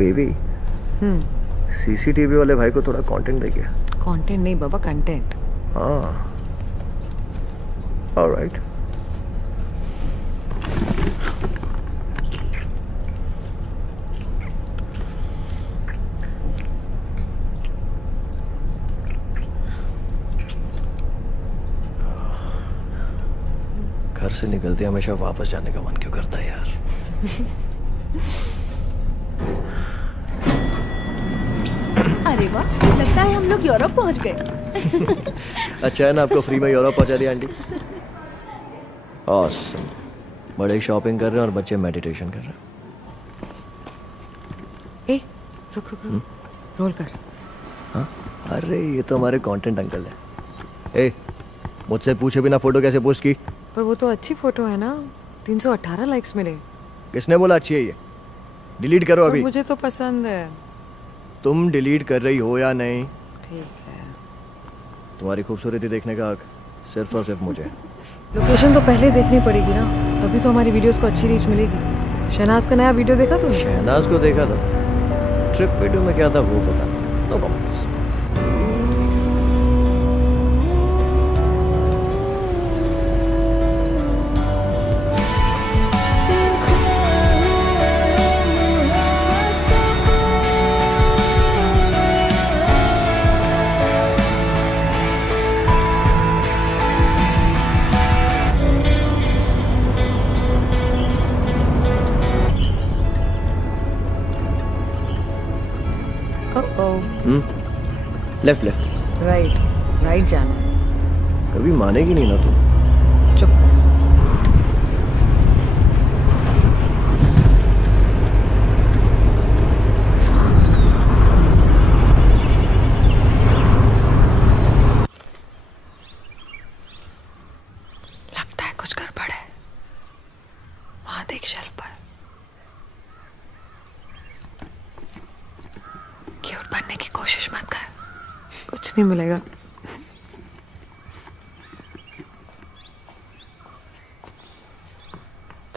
Baby CCTV वाले भाई को थोड़ा कंटेंट दे क्या? कंटेंट नहीं बाबा, कंटेंट। हाँ ऑलराइट। घर से निकलते हमेशा वापस जाने का मन क्यों करता है यार? अरे वाह, लगता है हम लोग यूरोप पहुंच गए। अच्छा है ना आपको फ्री में यूरोप पहुंचा दिया आंटी। ऑसम। बड़े शॉपिंग कर रहे हैं और बच्चे मेडिटेशन कर रहे हैं। ए, रुक रुक रुक, रोल कर। हाँ अरे ये तो हमारे कंटेंट अंकल है। ए मुझसे पूछे बिना फोटो कैसे पोस्ट की? पर वो तो अच्छी फोटो है ना, 318 लाइक्स मिले। किसने बोला अच्छी है ये? डिलीट करो अभी। मुझे तो पसंद है। तुम डिलीट कर रही हो या नहीं? ठीक है। तुम्हारी खूबसूरती देखने का हक सिर्फ और सिर्फ मुझे। लोकेशन तो पहले देखनी पड़ेगी ना, तभी तो हमारी वीडियोस को अच्छी रीच मिलेगी। शहनाज का नया वीडियो देखा तुमने? शहनाज को देखा था, ट्रिप वीडियो में क्या था वो पता नहीं। No comments. Left left right right जाना है। कभी मानेगी नहीं ना तू। चुप कर। लगता है कुछ गड़बड़ है। वहां देख शेल्फ पर। क्यूट बनने की कोशिश मत कर, कुछ नहीं मिलेगा।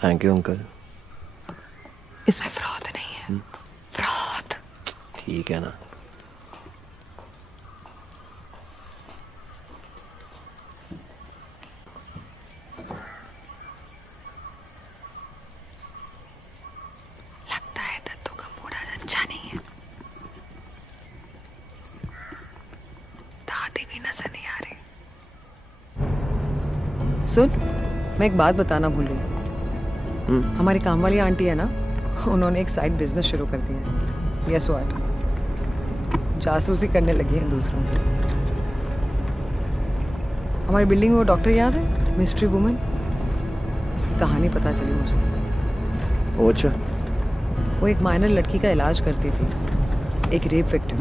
Thank you uncle. इसमें फ्रॉड नहीं है। फ्रॉड। ठीक है ना। लगता है दत्तू का मूड आज अच्छा नहीं है। दादी भी नजर नहीं आ रही। सुन, मैं एक बात बताना भूल गई। हमारी काम वाली आंटी है ना, उन्होंने एक साइड बिजनेस शुरू कर दिया है। Guess what? जासूसी करने लगी है दूसरों की। हमारी बिल्डिंग में वो डॉक्टर याद है, मिस्ट्री वुमन? उसकी कहानी पता चली मुझे। ओ अच्छा। वो एक माइनर लड़की का इलाज करती थी, एक रेप विक्टिम।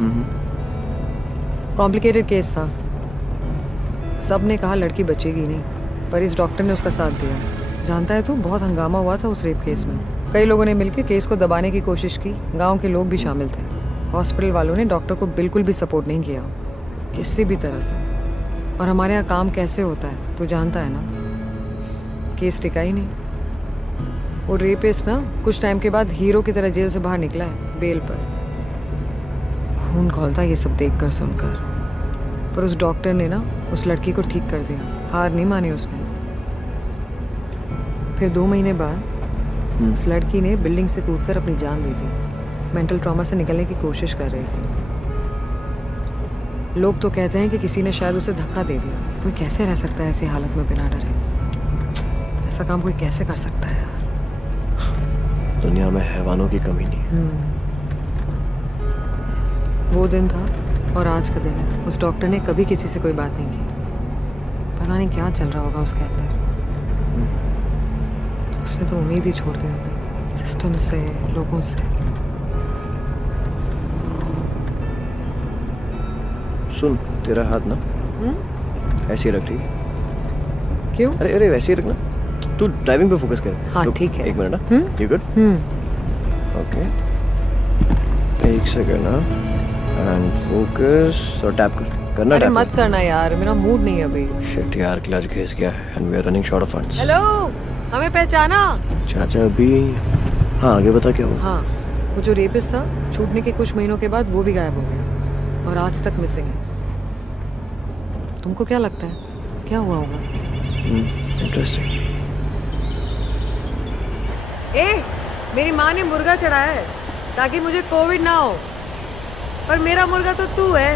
कॉम्प्लिकेटेड केस था। सब ने कहा लड़की बचेगी नहीं, पर इस डॉक्टर ने उसका साथ दिया। जानता है तू, बहुत हंगामा हुआ था उस रेप केस में। कई लोगों ने मिलकर केस को दबाने की कोशिश की, गांव के लोग भी शामिल थे। हॉस्पिटल वालों ने डॉक्टर को बिल्कुल भी सपोर्ट नहीं किया, किसी भी तरह से। और हमारे यहाँ काम कैसे होता है तू जानता है ना। केस टिका ही नहीं। वो रेपिस्ट ना कुछ टाइम के बाद हीरो की तरह जेल से बाहर निकला है, बेल पर। खून खौलता ये सब देख कर सुनकर। पर उस डॉक्टर ने ना उस लड़की को ठीक कर दिया, हार नहीं मानी उसने। फिर 2 महीने बाद उस लड़की ने बिल्डिंग से कूदकर अपनी जान दे दी। मेंटल ट्रॉमा से निकलने की कोशिश कर रही थी। लोग तो कहते हैं कि किसी ने शायद उसे धक्का दे दिया। कोई कैसे रह सकता है ऐसी हालत में बिना डरे? ऐसा काम कोई कैसे कर सकता है यार? दुनिया में हैवानों की कमी नहीं। वो दिन था और आज का दिन है। उस डॉक्टर ने कभी किसी से कोई बात नहीं की। पता नहीं क्या चल रहा होगा उसके अंदर। उसने तो उम्मीद ही छोड़ दी होगी, सिस्टम से, लोगों से। सुन, तेरा हाथ ना ऐसे ही रख, ठीक? क्यों? अरे अरे वैसे ही रखना। तू ड्राइविंग पे फोकस कर। हाँ ठीक है। एक मिनट ना। You good? ओके, एक सेकंड ना। एंड फोकस और टैप कर। करना अरे टैप मत करना यार, मेरा मूड नहीं है अभी। शिट यार, क्लच घिस गया and we are running short of funds. Hello, हमें पहचाना? चाचा अभी। हाँ आगे बता क्या हुआ? हाँ, वो जो रेपिस्ट था छूटने के कुछ महीनों के बाद वो भी गायब हो गया और आज तक मिसिंग है। तुमको क्या लगता है क्या हुआ होगा? इंटरेस्टिंग। मेरी माँ ने मुर्गा चढ़ाया है ताकि मुझे कोविड ना हो, पर मेरा मुर्गा तो तू है।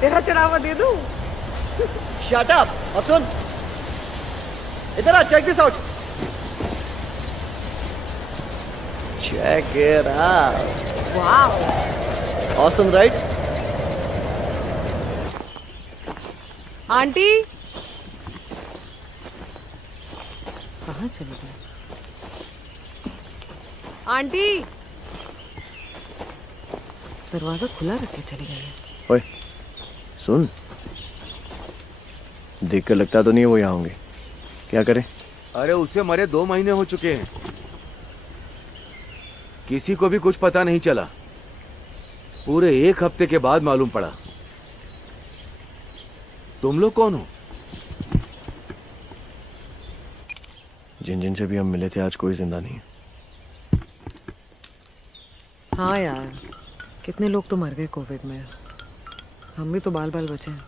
तेरा चढ़ावा दे दूं? शट अप और सुन, इधर आ, check this out. Check it out. Wow, awesome right? Aunty कहाँ चली गई? आंटी दरवाजा खुला रख के चली गई है। ओए सुन, देख कर लगता तो नहीं है वो यहाँ होंगे। क्या करें? अरे उसे मरे 2 महीने हो चुके हैं, किसी को भी कुछ पता नहीं चला। पूरे 1 हफ्ते के बाद मालूम पड़ा। तुम लोग कौन हो? जिन जिन से भी हम मिले थे आज कोई जिंदा नहीं है। हाँ यार, कितने लोग तो मर गए कोविड में, हम भी तो बाल बाल बचे हैं।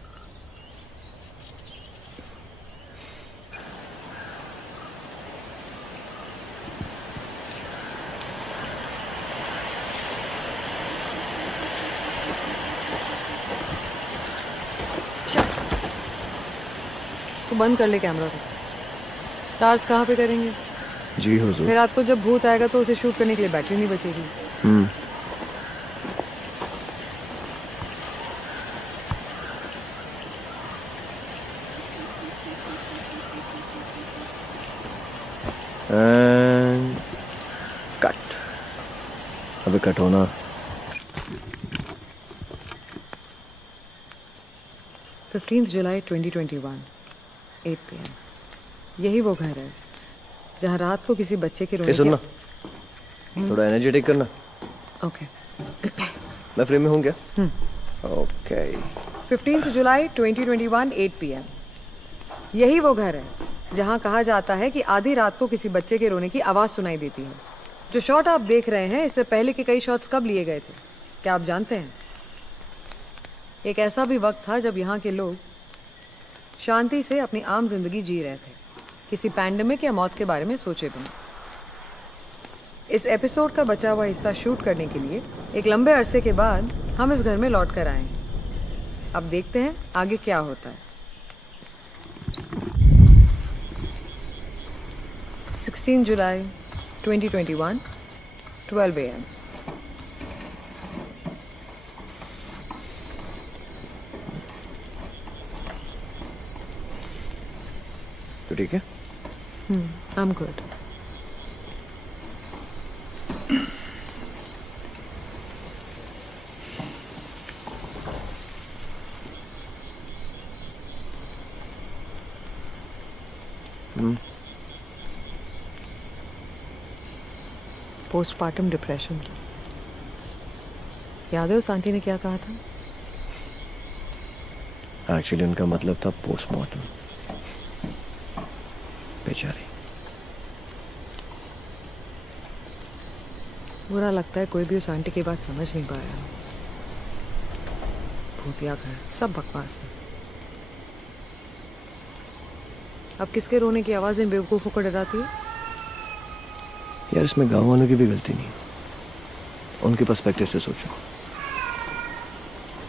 तो बंद कर ले कैमरा को। चार्ज कहाँ पे करेंगे? जी हुजूर। फिर रात को जब भूत आएगा तो उसे शूट करने के लिए बैटरी नहीं बचेगी। And cut. अबे कट होना। जुलाई 2021 8 PM। यही वो घर है जहाँ रात को किसी बच्चे के रोने सुनना, थोड़ा एनर्जेटिक करना। ओके। मैं फ्री में हूँ क्या? ओके। 15 जुलाई 2021 8 PM। यही वो घर है जहाँ कहा जाता है कि आधी रात को किसी बच्चे के रोने की आवाज़ सुनाई देती है। जो शॉट आप देख रहे हैं इससे पहले के कई शॉट्स कब लिए गए थे क्या आप जानते हैं? एक ऐसा भी वक्त था जब यहाँ के लोग शांति से अपनी आम जिंदगी जी रहे थे, किसी पैंडेमिक या मौत के बारे में सोचे बिना। इस एपिसोड का बचा हुआ हिस्सा शूट करने के लिए एक लंबे अरसे के बाद हम इस घर में लौट कर आए हैं। अब देखते हैं आगे क्या होता है। 16 जुलाई 2021 12 AM। तो ठीक है? I'm good. Postmortem depression. याद है उस आंटी ने क्या कहा था? एक्चुअली उनका मतलब था पोस्टमार्टम। बेचारी। बुरा लगता है कोई भी उस आंटी की बात समझ नहीं पाया। भूतिया घर, सब बकवास है। अब किसके रोने की आवाज़ इन बेवकूफ़ों को डराती है? यार इसमें गांव वालों की भी गलती नहीं है। उनके पर्सपेक्टिव से सोचो।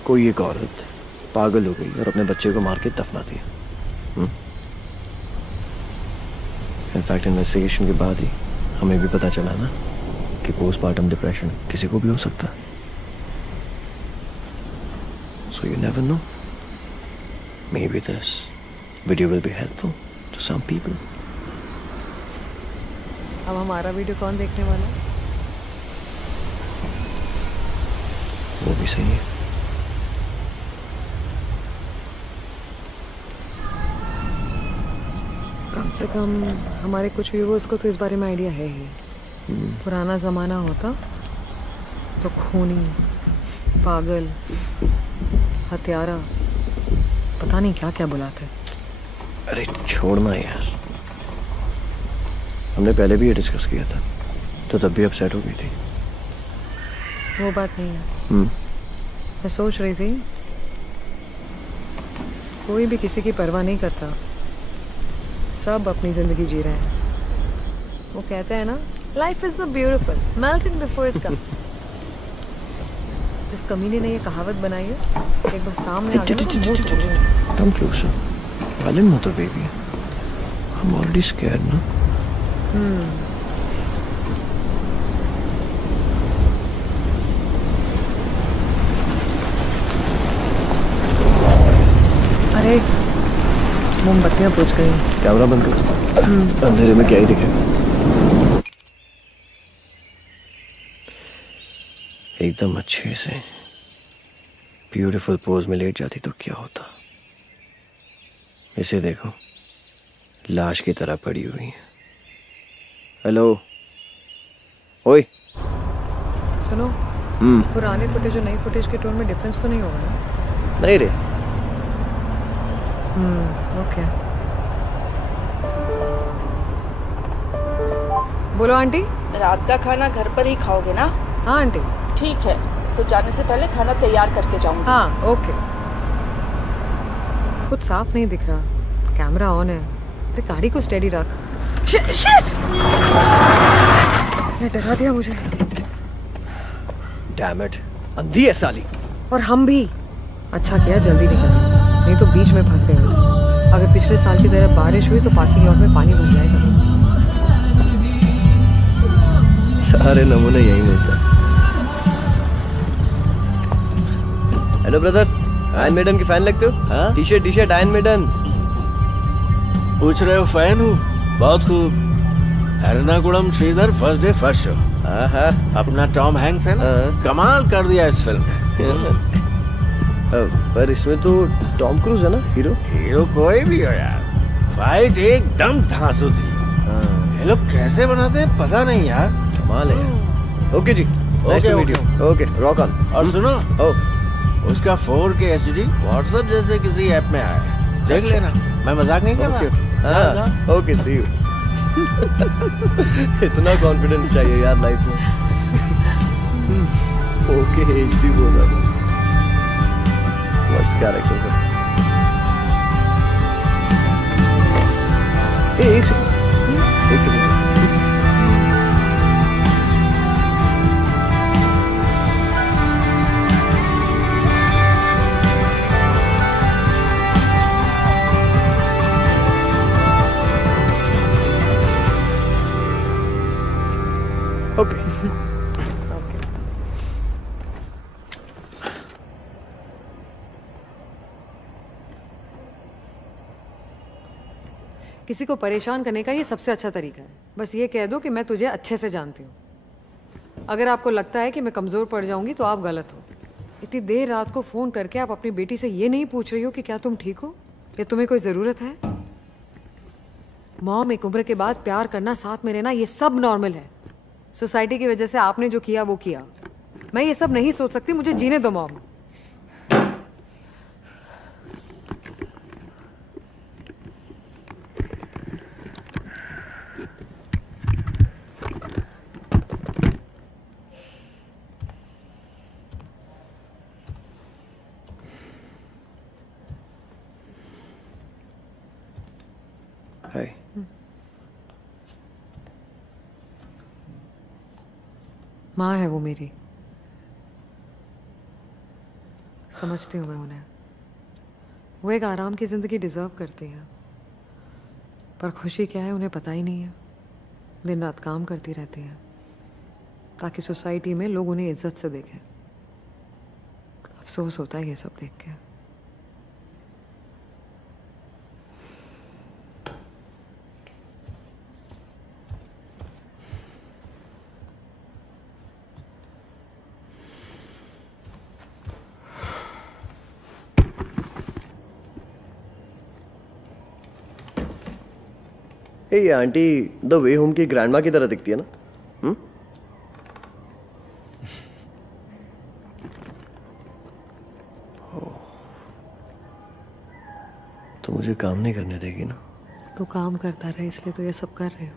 कोई एक औरत पागल हो गई और अपने बच्चे को मार के दफना दिया। इनफैक्ट इन्वेस्टिगेशन के बाद ही हमें भी पता चला ना कि पोस्टमार्टम डिप्रेशन किसी को भी हो सकता है। So you never know, maybe this video will be helpful to some people. अब हमारा वीडियो कौन देखने वाला है? वो भी सही है। कम से कम हमारे कुछ व्यूअर्स को तो इस बारे में आइडिया है ही। पुराना ज़माना होता तो खूनी, पागल, हत्यारा, पता नहीं क्या क्या बुलाते। अरे छोड़ना यार, हमने पहले भी ये डिस्कस किया था तो तब भी अपसेट हो गई थी। वो बात नहीं है। मैं सोच रही थी कोई भी किसी की परवाह नहीं करता, सब अपनी जिंदगी जी रहे हैं। वो कहते हैं ना, life is so beautiful melting before it comes. जिस कमीने ने ये कहावत बनाई है, एक बार सामने आ गया तो मुंह तोड़ दूंगी। Come closer. Violent mother baby. I'm already scared ना। अरे मोमबत्तियां बुझ गई। कैमरा बंद कर। अंधेरे में क्या ही दिखेगा। एकदम अच्छे से ब्यूटीफुल पोज में लेट जाती तो क्या होता। इसे देखो, लाश की तरह पड़ी हुई है। हेलो, ओए सुनो, पुराने फुटेज और नई फुटेज के टोन में डिफरेंस तो नहीं होगा ना? नहीं रे। ओके। बोलो आंटी। रात का खाना घर पर ही खाओगे ना? हाँ आंटी। ठीक है, तो जाने से पहले खाना तैयार करके जाऊंगी। हाँ ओके। कुछ साफ नहीं दिख रहा, कैमरा ऑन है। अरे गाड़ी को स्टेडी रख। शिट! इसने डरा दिया मुझे। डैम इट, अंधी है साली। और हम भी। अच्छा किया जल्दी निकले, नहीं तो बीच में फंस गए होते। अगर पिछले साल की तरह बारिश हुई तो पार्किंग लॉट में पानी भर जाएगा। सारे नमूने यही मिलते हैं। हेलो ब्रदर, आयरन मेडन की फैन लगते हो? हाँ? T shirt Iron Maiden. पूछ रहे हो फैन हूँ? बहुत खूब। Ernakulam Sridhar first day first show. हाँ। अपना टॉम हैंक्स है ना, कमाल कर दिया इस फिल्म में। पर इसमें तो टॉम क्रूज है ना हीरो। हीरो कोई भी हो यार, फाइट एकदम धांसू थी। ये लोग कैसे बनाते हैं पता नहीं यार, कमाल है। Okay ji, nice to meet you. Okay, rock on. और सुनो, उसका 4K HD व्हाट्सएप जैसे किसी ऐप में आया है, देख लेना। मैं मजाक नहीं कर रहा। हाँ, ओके, सी यू। इतना कॉन्फिडेंस चाहिए यार लाइफ में। ओके HD बोल रहा था। मस्त कैरेक्टर था। एक सेकंड। ओके। किसी को परेशान करने का ये सबसे अच्छा तरीका है। बस ये कह दो कि मैं तुझे अच्छे से जानती हूँ। अगर आपको लगता है कि मैं कमज़ोर पड़ जाऊंगी तो आप गलत हो। इतनी देर रात को फ़ोन करके आप अपनी बेटी से ये नहीं पूछ रही हो कि क्या तुम ठीक हो या तुम्हें कोई ज़रूरत है। मॉम, एक उम्र के बाद प्यार करना, साथ में रहना, ये सब नॉर्मल है। सोसाइटी की वजह से आपने जो किया वो किया। मैं ये सब नहीं सोच सकती, मुझे जीने दो मॉम। हाय। माँ है वो मेरी, समझती हूँ मैं उन्हें। वो एक आराम की ज़िंदगी डिज़र्व करती हैं, पर खुशी क्या है उन्हें पता ही नहीं है। दिन रात काम करती रहती हैं ताकि सोसाइटी में लोग उन्हें इज्जत से देखें। अफसोस होता है ये सब देख के। ये आंटी द वे होम की ग्रैंडमा की तरह दिखती है ना? तो मुझे काम नहीं करने देगी ना? तो काम करता रहे, इसलिए तो ये सब कर रहे हो।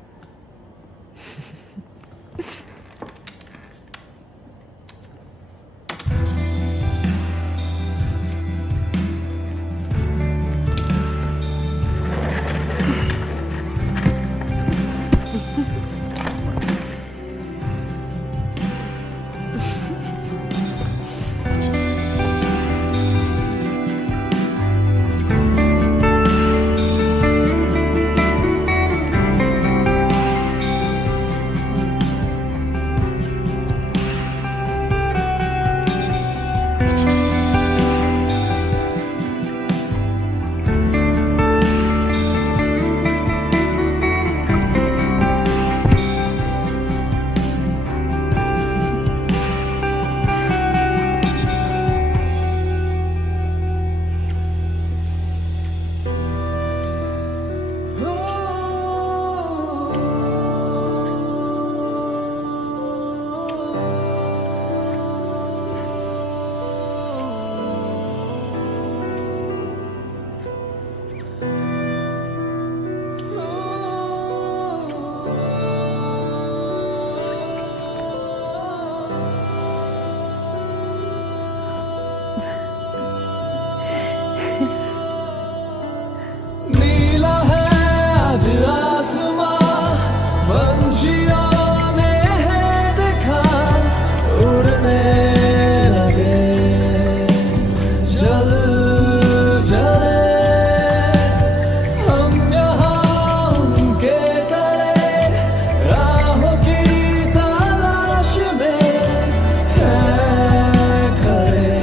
खुशियों ने है देखा उड़ने लगे चल चले हम यहाँ उनके खड़े राहों की तलाश में है खड़े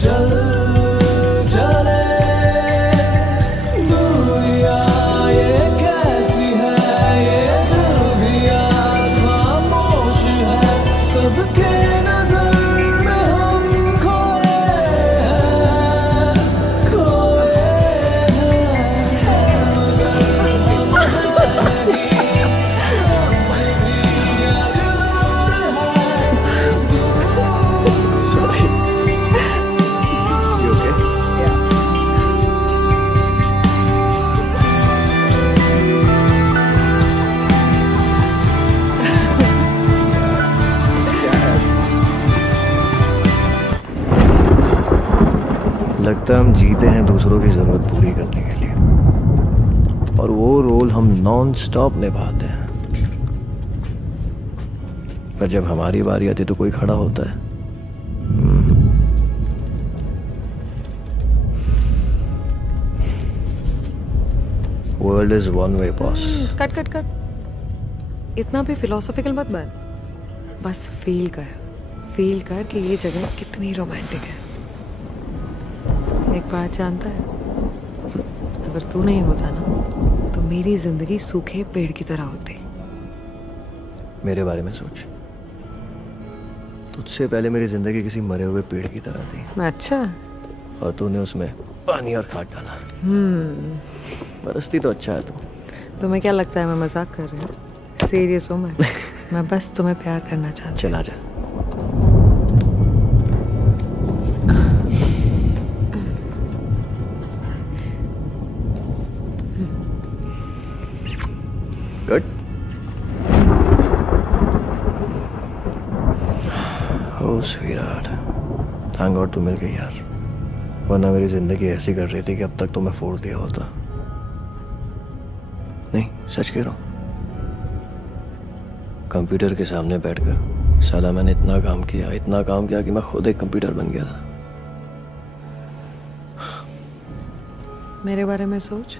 चल चले दुनिया ये कैसी है ये दिल भी आज खामोश है सबके नजर में हम खोए हैं मगर हम हैं ही हमसे भी आज दूर है Sorry. You okay? लगता है हम जीते हैं दूसरों की जरूरत पूरी करने के लिए, और वो रोल हम नॉन स्टॉप निभाते हैं। पर जब हमारी बारी आती तो कोई खड़ा होता है। World is one way boss. Cut cut cut, इतना भी फिलोसॉफिकल मत बन। बस फील कर कि ये जगह कितनी रोमांटिक है। एक बात जानता है, अगर तू नहीं होता ना तो मेरी जिंदगी सूखे पेड़ की तरह होती। मेरे बारे में सोच, तुझसे पहले मेरी जिंदगी किसी मरे हुए पेड़ की तरह थी, अच्छा। और तूने उसमें पानी और खाद डाला। बरसती तो अच्छा है तू। तुम्हें क्या लगता है मैं मजाक कर रही हूँ? सीरियस हूँ मैं बस तुम्हें प्यार करना चाहती हूँ। चला जा। गुड। ओ स्वीटहार्ट, थैंक गॉड तू मिल गई यार, वरना मेरी जिंदगी ऐसी कर रही थी कि अब तक तो मैं फोड़ दिया होता। नहीं, सच कह रहा हूँ। कंप्यूटर के सामने बैठकर साला मैंने इतना काम किया कि मैं खुद एक कंप्यूटर बन गया था। मेरे बारे में सोच,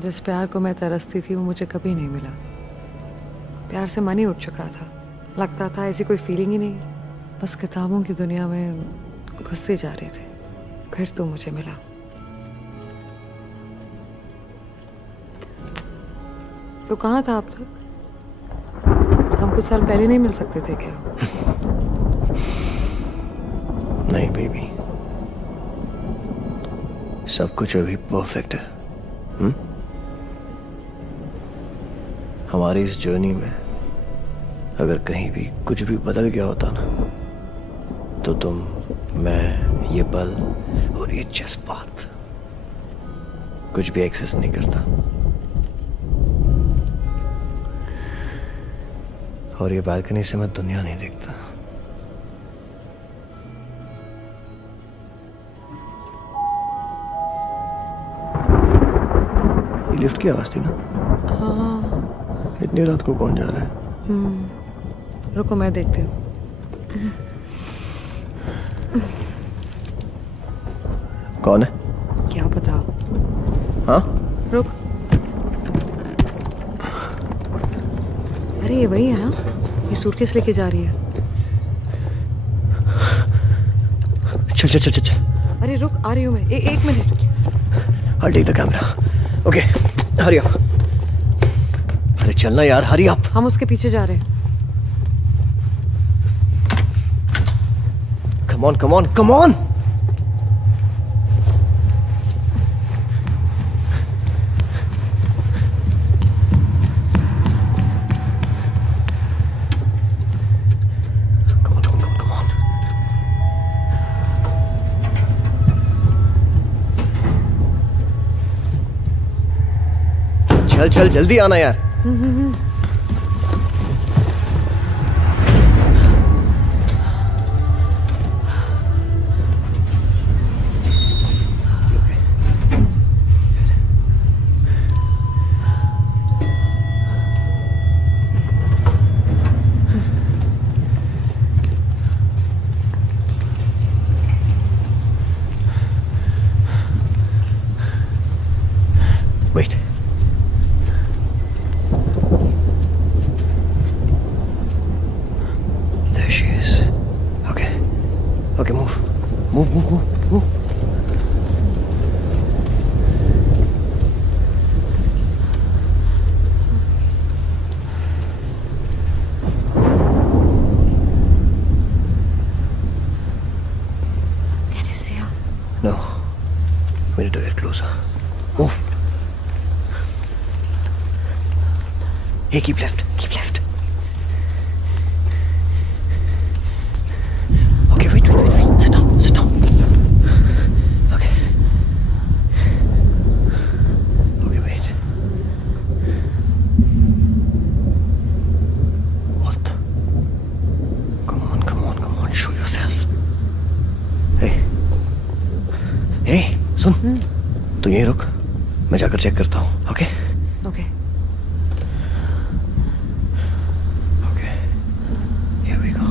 जिस प्यार को मैं तरसती थी वो मुझे कभी नहीं मिला। प्यार से मन ही उठ चुका था, लगता था ऐसी कोई फीलिंग ही नहीं, बस किताबों की दुनिया में घुसते जा रहे थे। फिर तो मुझे मिला। तो कहाँ था अब तक? हम कुछ साल पहले नहीं मिल सकते थे क्या? नहीं बेबी, सब कुछ अभी परफेक्ट है। हमारी इस जर्नी में अगर कहीं भी कुछ भी बदल गया होता ना, तो तुम, मैं, ये पल और ये जज्बात कुछ भी एक्सेस नहीं करता। और ये बालकनी से मैं दुनिया नहीं देखता। ये लिफ्ट की आवाज थी ना? हाँ। इतनी रात को कौन जा रहा है? रुको मैं देखती हूँ। कौन है? क्या पता। हाँ? रुक। अरे ये वही है ना, ये सूटकेस लेके जा रही है। चल चल चल चल चल। अरे रुक, आ रही हूँ मैं। एक minute. I'll take the camera. Okay, hurry up. अरे चलना यार, hurry up. हम उसके पीछे जा रहे हैं। Come on, come on, come on. Come on, come on, come on. चल चल जल्दी आना यार। Hey, keep left. Keep left. Okay, wait. Sit down. Okay. Okay, wait. What the? Come on. Show yourself. Hey, सुन. तू यहीं रुक. मैं जाकर चेक करता हूँ. Okay? Okay. Here we go.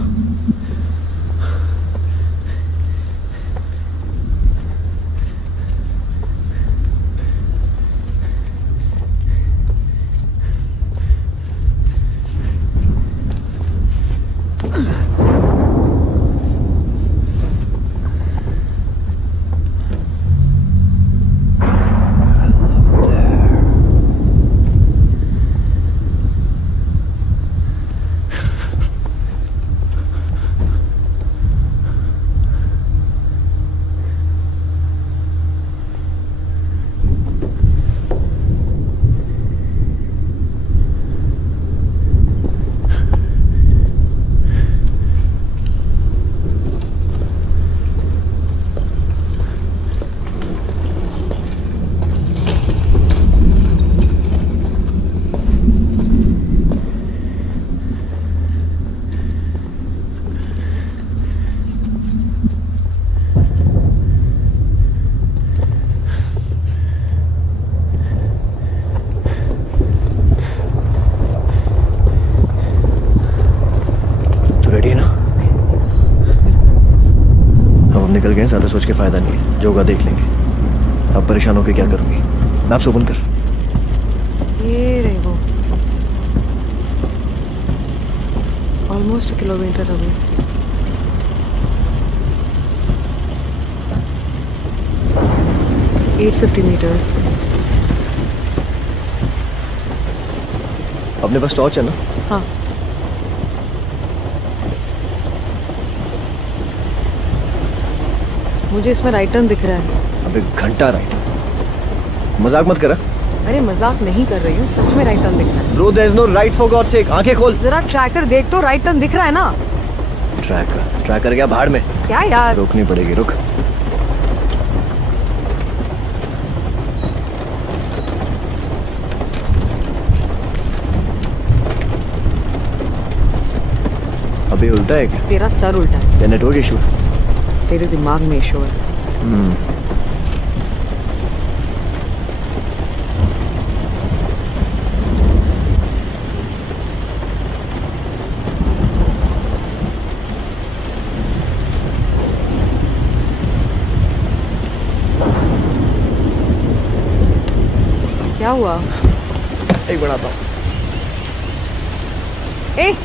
Ready है ना? अब हम निकल गए, ज्यादा सोच के फायदा नहीं है, जो होगा देख लेंगे। अब परेशान होकर क्या करूंगी? मैप्स ओपन कर। ये रहे वो, ऑलमोस्ट 1 किलोमीटर अभी। $850 अपने पास टॉर्च है ना? हाँ। मुझे इसमें राइट टर्न दिख रहा है। अबे घंटा राइट, मजाक मत करा। अरे मजाक नहीं कर रही हूँ, सच में राइट टर्न दिख रहा है। Bro, there is no right for God's sake। आंखें खोल। जरा ट्रैकर देख तो, राइट टर्न दिख रहा है ना। ट्रैकर क्या भाड़ में? क्या यार, रोकनी पड़ेगी, रुक। अभी उल्टा है क्या? तेरा सर उल्टा है। या नेटवर्क इशू? तेरे दिमाग में इशू है। क्या हुआ? एक बनाता हूँ। ए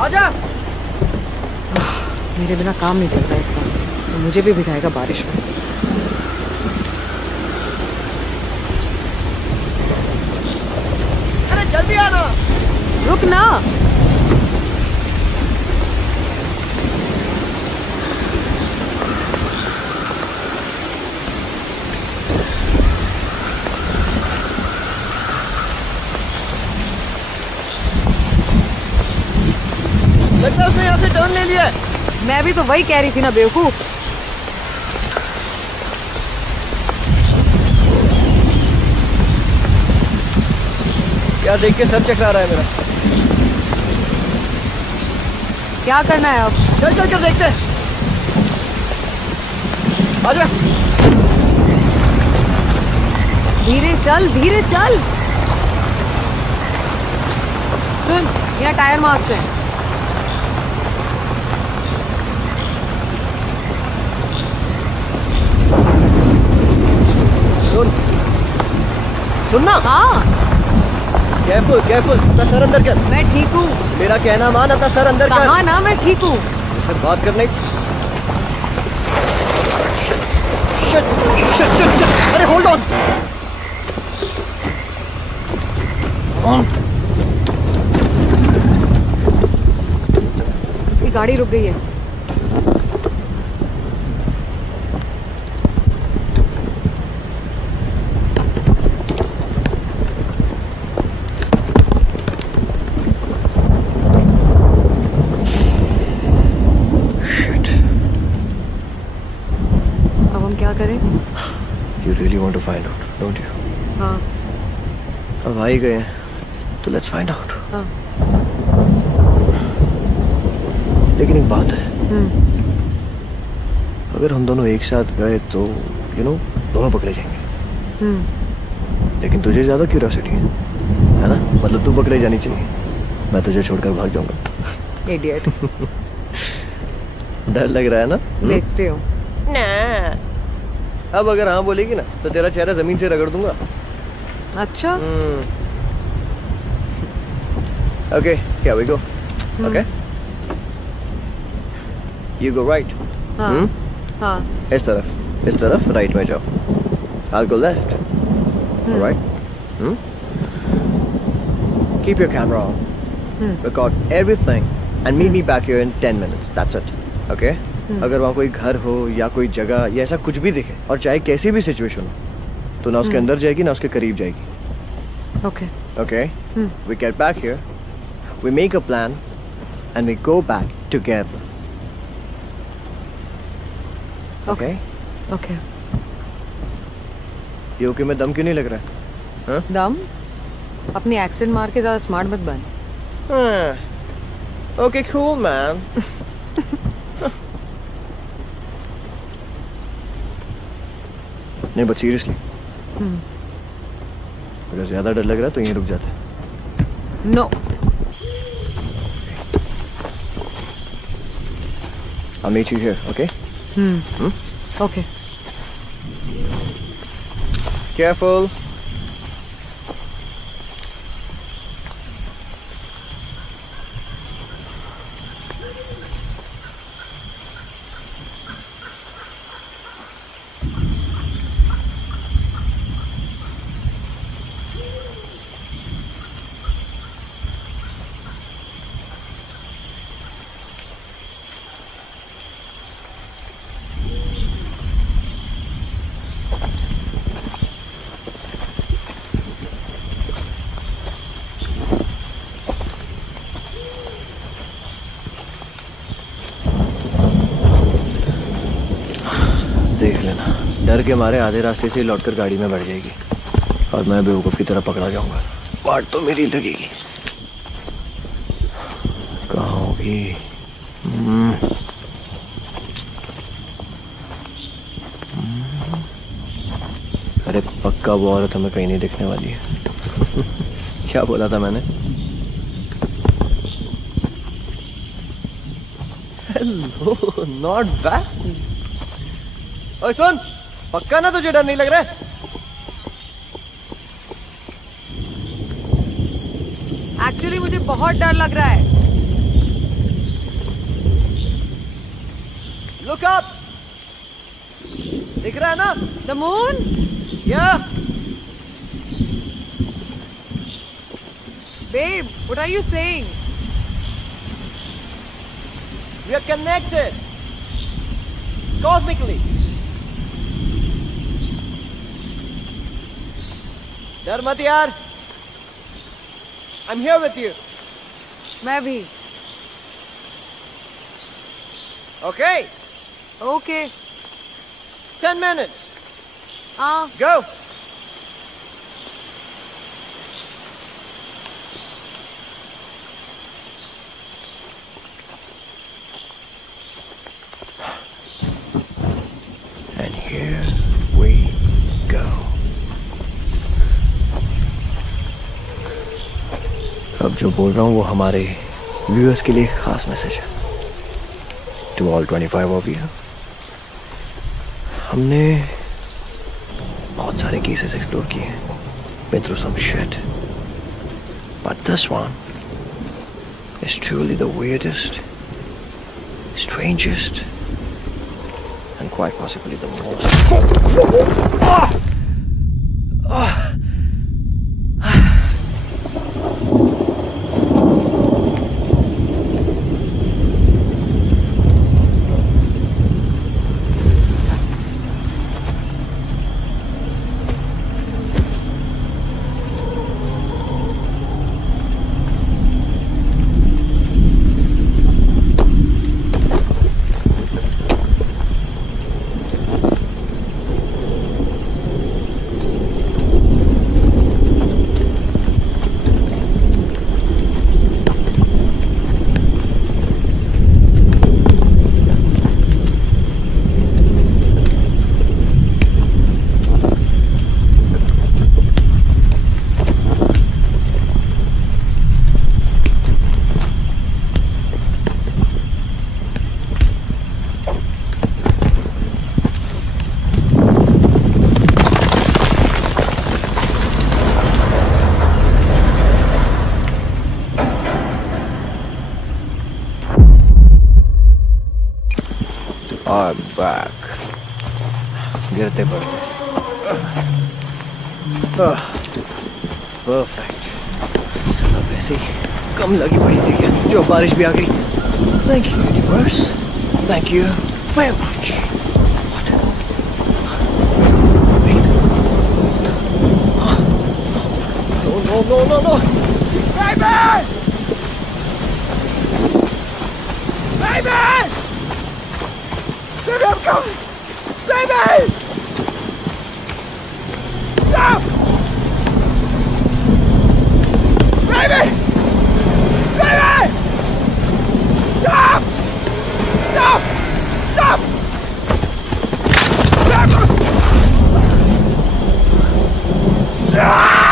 आजा। मेरे बिना काम नहीं चल रहा है इसका, तो मुझे भी भिगाएगा बारिश में। अरे जल्दी आना। रुक ना। लगता है उसने यहाँ से टर्न ले लिया है। मैं भी तो वही कह रही थी ना बेवकूफ। क्या देख के सर चकरा रहा है मेरा? क्या करना है अब? चल चल चल देखते हैं। आजा। धीरे चल, धीरे चल। सुन, यहाँ टायर मार्क्स हैं। सुनना। हाँ, केयरफुल केयरफुल, अपना सर अंदर कर। मैं ठीक हूँ। मेरा कहना मान, अपना सर अंदर कर। कहा ना मैं ठीक हूँ। मुझसे बात करने। शिट शिट शिट शिट, अरे होल्ड ऑन। ऑन। उसकी गाड़ी रुक गई है। Shit. अब हम क्या करें? You really want to find out, don't you? हाँ अब आ ही गए हैं, तो let's find out. हाँ। लेकिन एक बात है, अगर हम दोनों एक साथ गए तो दोनों पकड़े जाएंगे। लेकिन तुझे ज्यादा क्यूरियोसिटी है ना? मतलब तू पकड़े जानी चाहिए, मैं तुझे छोड़कर भाग जाऊंगा। इडियट। डर लग रहा है ना? देखते हो। अब अगर हाँ बोलेगी ना तो तेरा चेहरा जमीन से रगड़ दूंगा। अच्छा। Okay, here we go. Okay. You go right. हाँ हाँ इस तरफ राइट में जाओ। I'll go left. All right. Keep your camera on. Record everything and meet me back here in 10 minutes. That's it. Okay? अगर वहाँ कोई घर हो या कोई जगह या ऐसा कुछ भी दिखे, और चाहे कैसी भी सिचुएशन हो, तो ना उसके अंदर जाएगी ना उसके करीब जाएगी। Okay. Okay? We get back here, we make a plan, and we go back together. Okay? Okay. ये ओके में दम क्यों नहीं लग रहा है? हाँ? दम? अपनी एक्सेंट मार के ज़्यादा स्मार्ट मत बन। Okay, cool, man. नहीं, but seriously. अगर ज़्यादा डर लग रहा है तो यहीं रुक जाते हैं। No. I'll meet you here, okay? Okay. Careful. देख लेना, डर के मारे आधे रास्ते से लौटकर गाड़ी में बैठ जाएगी और मैं बेवकूफ़ की तरह पकड़ा जाऊंगा। पार्ट तो मेरी लगेगी। कहाँ होगी? अरे पक्का वो औरत हमें कहीं नहीं दिखने वाली है। क्या बोला था मैंने? Hello, not bad. ओए सुन, पक्का ना तुझे डर नहीं लग रहा है? एक्चुअली मुझे बहुत डर लग रहा है। Look up! दिख रहा है ना? The moon? Yeah. Babe, what are you saying? We are connected cosmically. डर मत यार, I'm here with you. मैं भी। Okay, okay. 10 minutes. हाँ। Go. And here we go. अब जो बोल रहा हूँ वो हमारे व्यूअर्स के लिए खास मैसेज है। To all 25 of you. हमने बहुत सारे केसेस एक्सप्लोर किए हैं, been through some shit, but this one is truly the weirdest, strangest, and quite possibly the most. back. गिरते पड़ते. Perfect. साला वैसे ही कम लगी पड़ी थी क्या? जो बारिश भी आ गई. Thank you, universe. Thank you very much. What? Wait. No. Baby! Baby! Baby, I'm coming! Baby! Stop! Baby! Baby! Stop! Stop! Stop! Stop!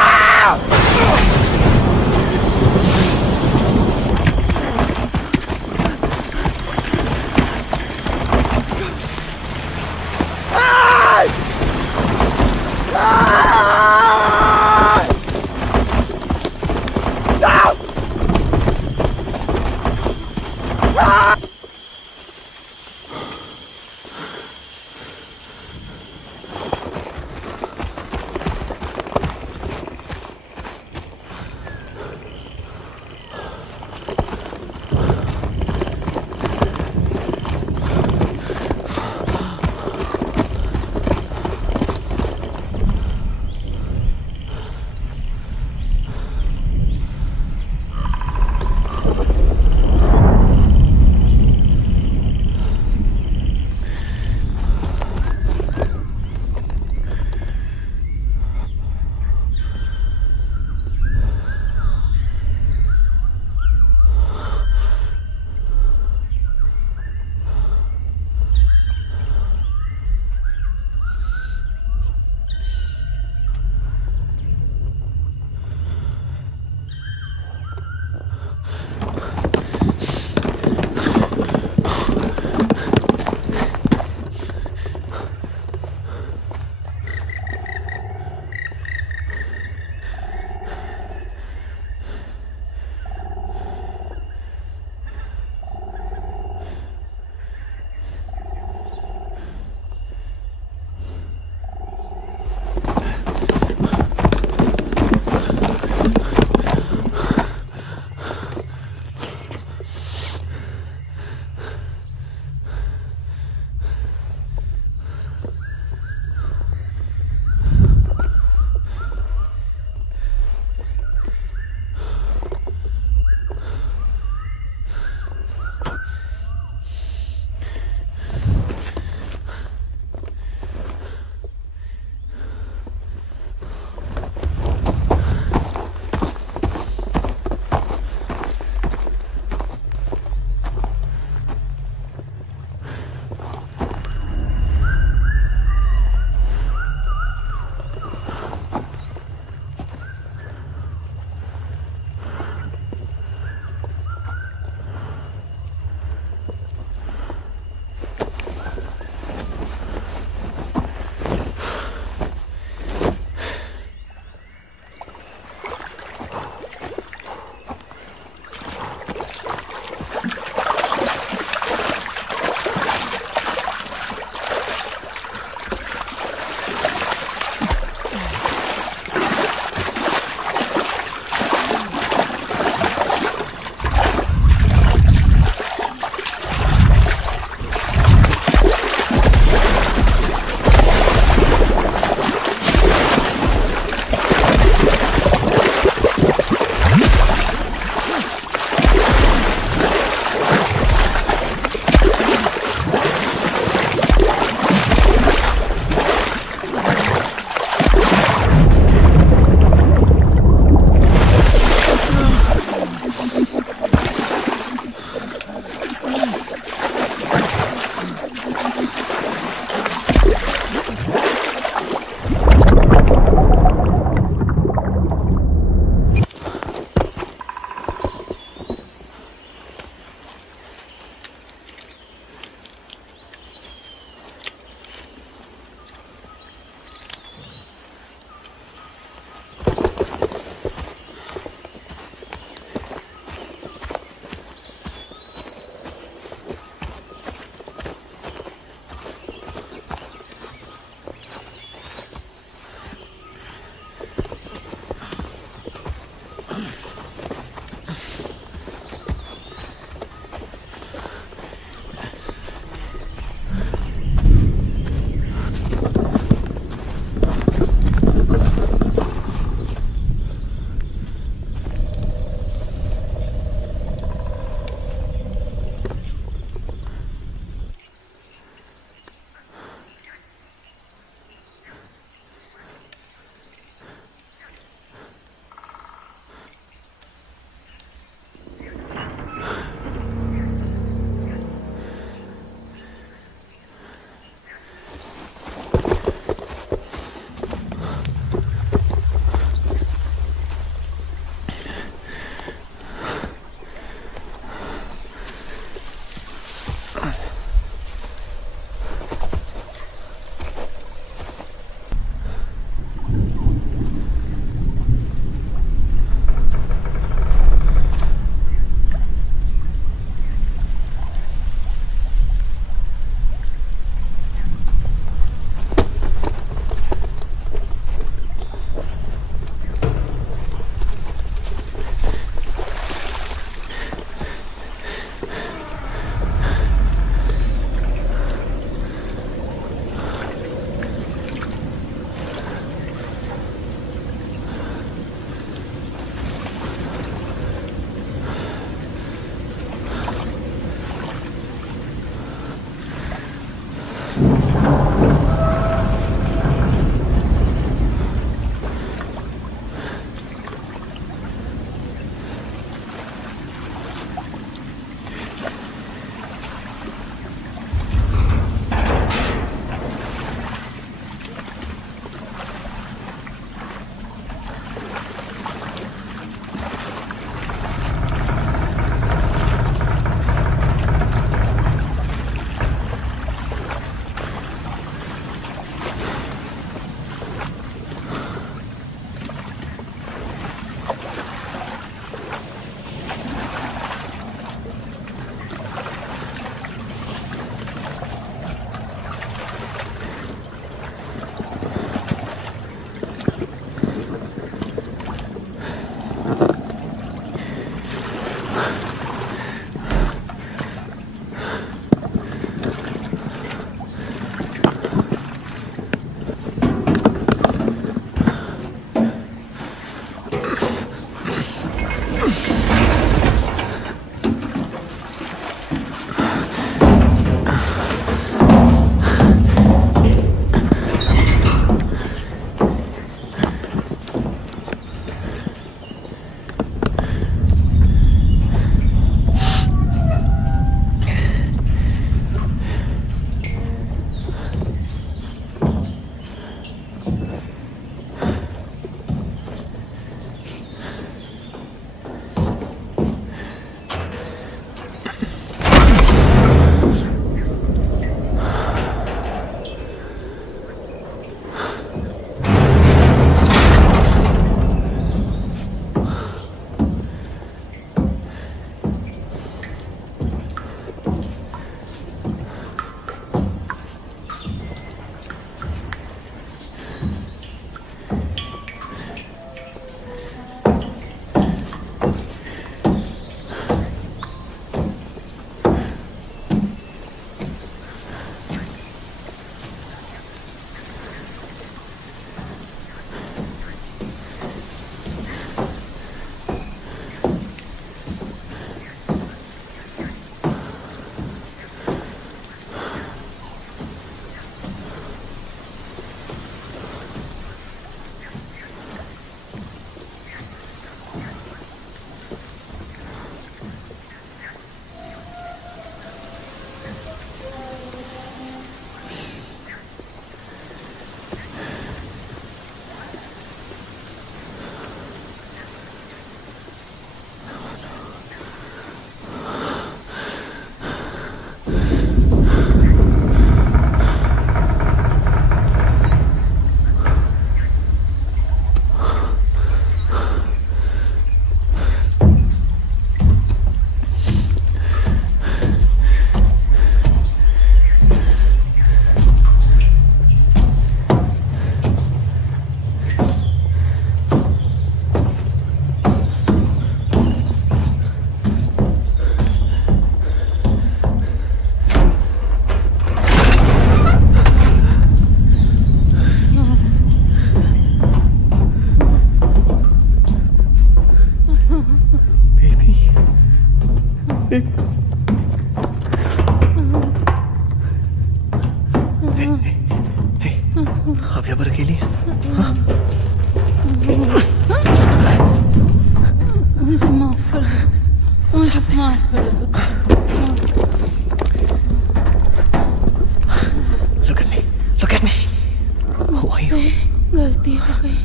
गलती हो गई,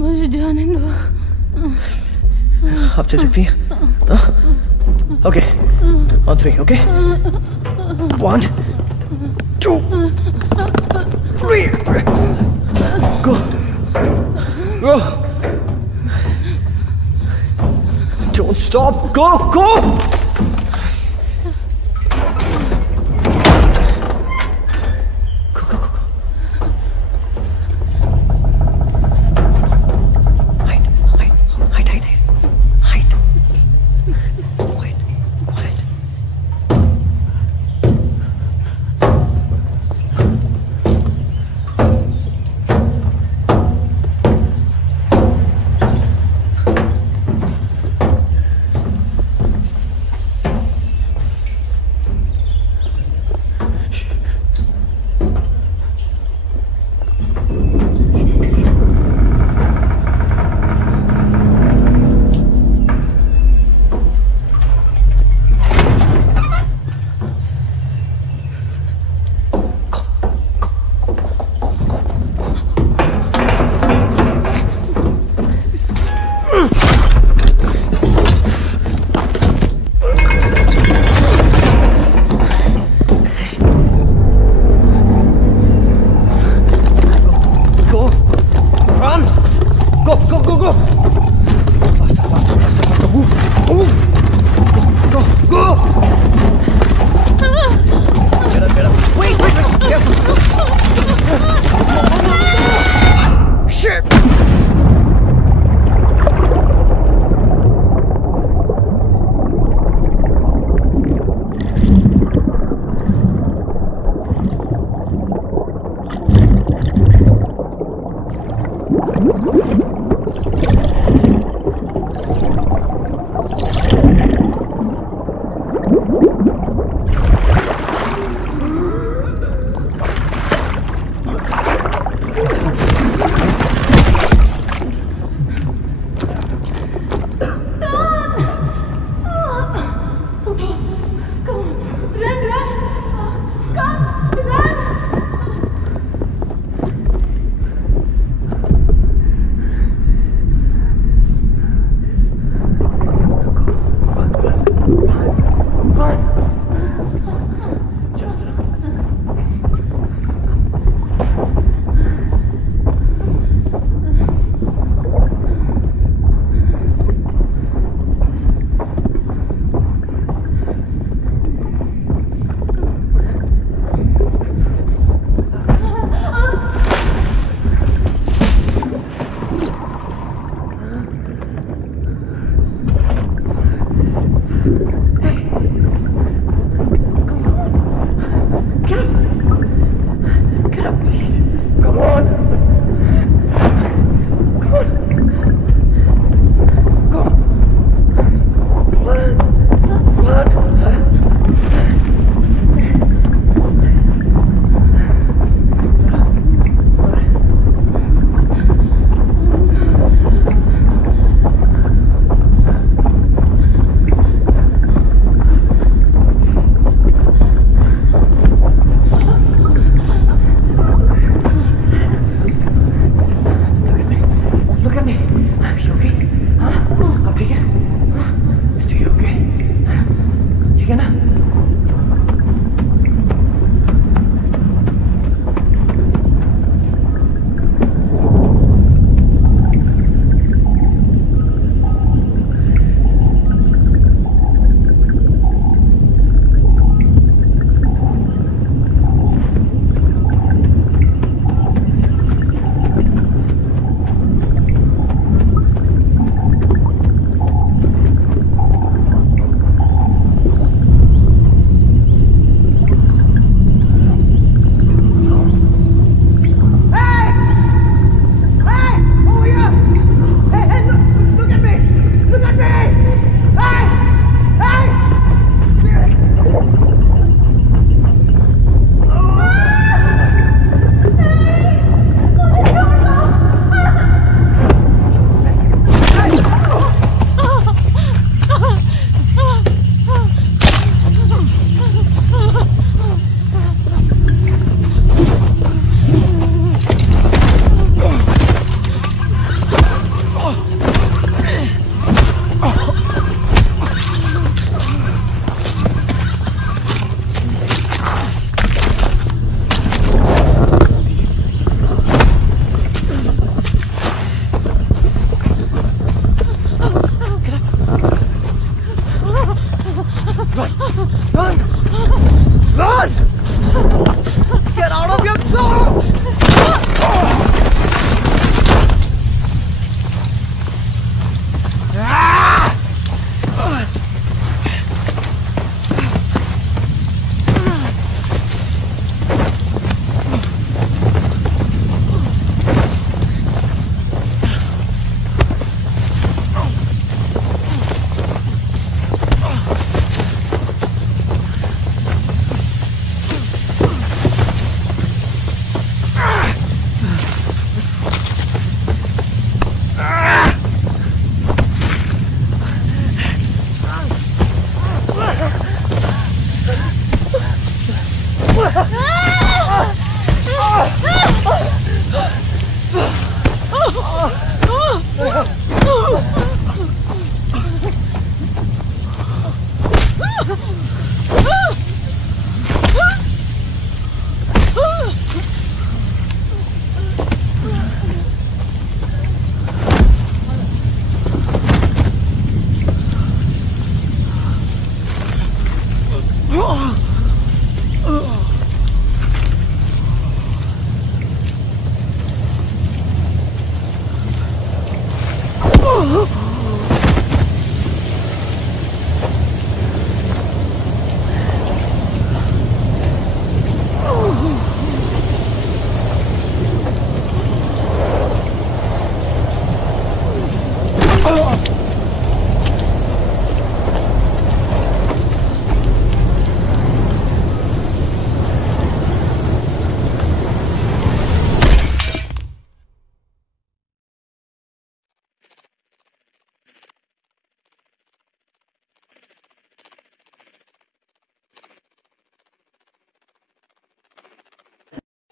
मुझे जाने दो। आप चल सकती हैं? Okay, on 3, okay? 1, 2, 3, go, go, don't stop, go, go.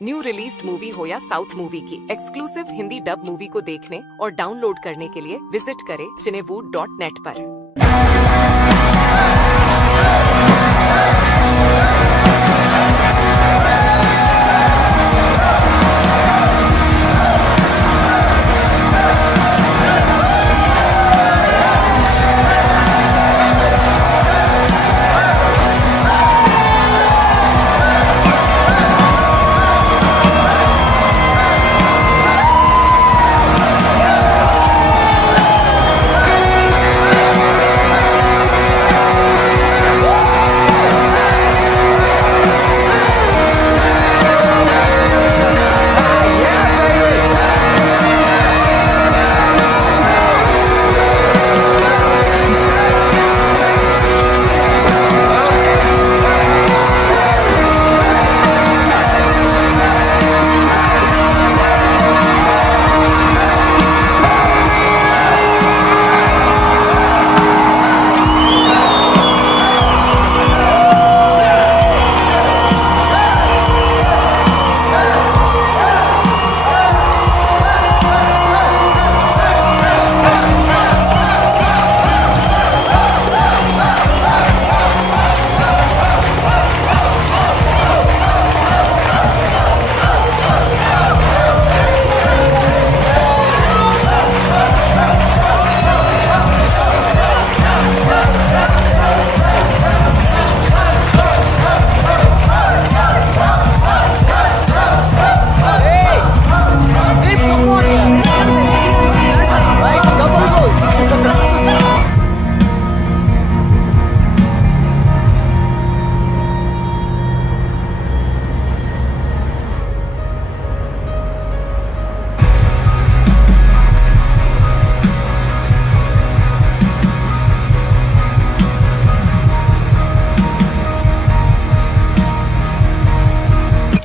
New released movie हो या साउथ मूवी की एक्सक्लूसिव हिंदी डब मूवी को देखने और डाउनलोड करने के लिए विजिट करें cinewood.net पर।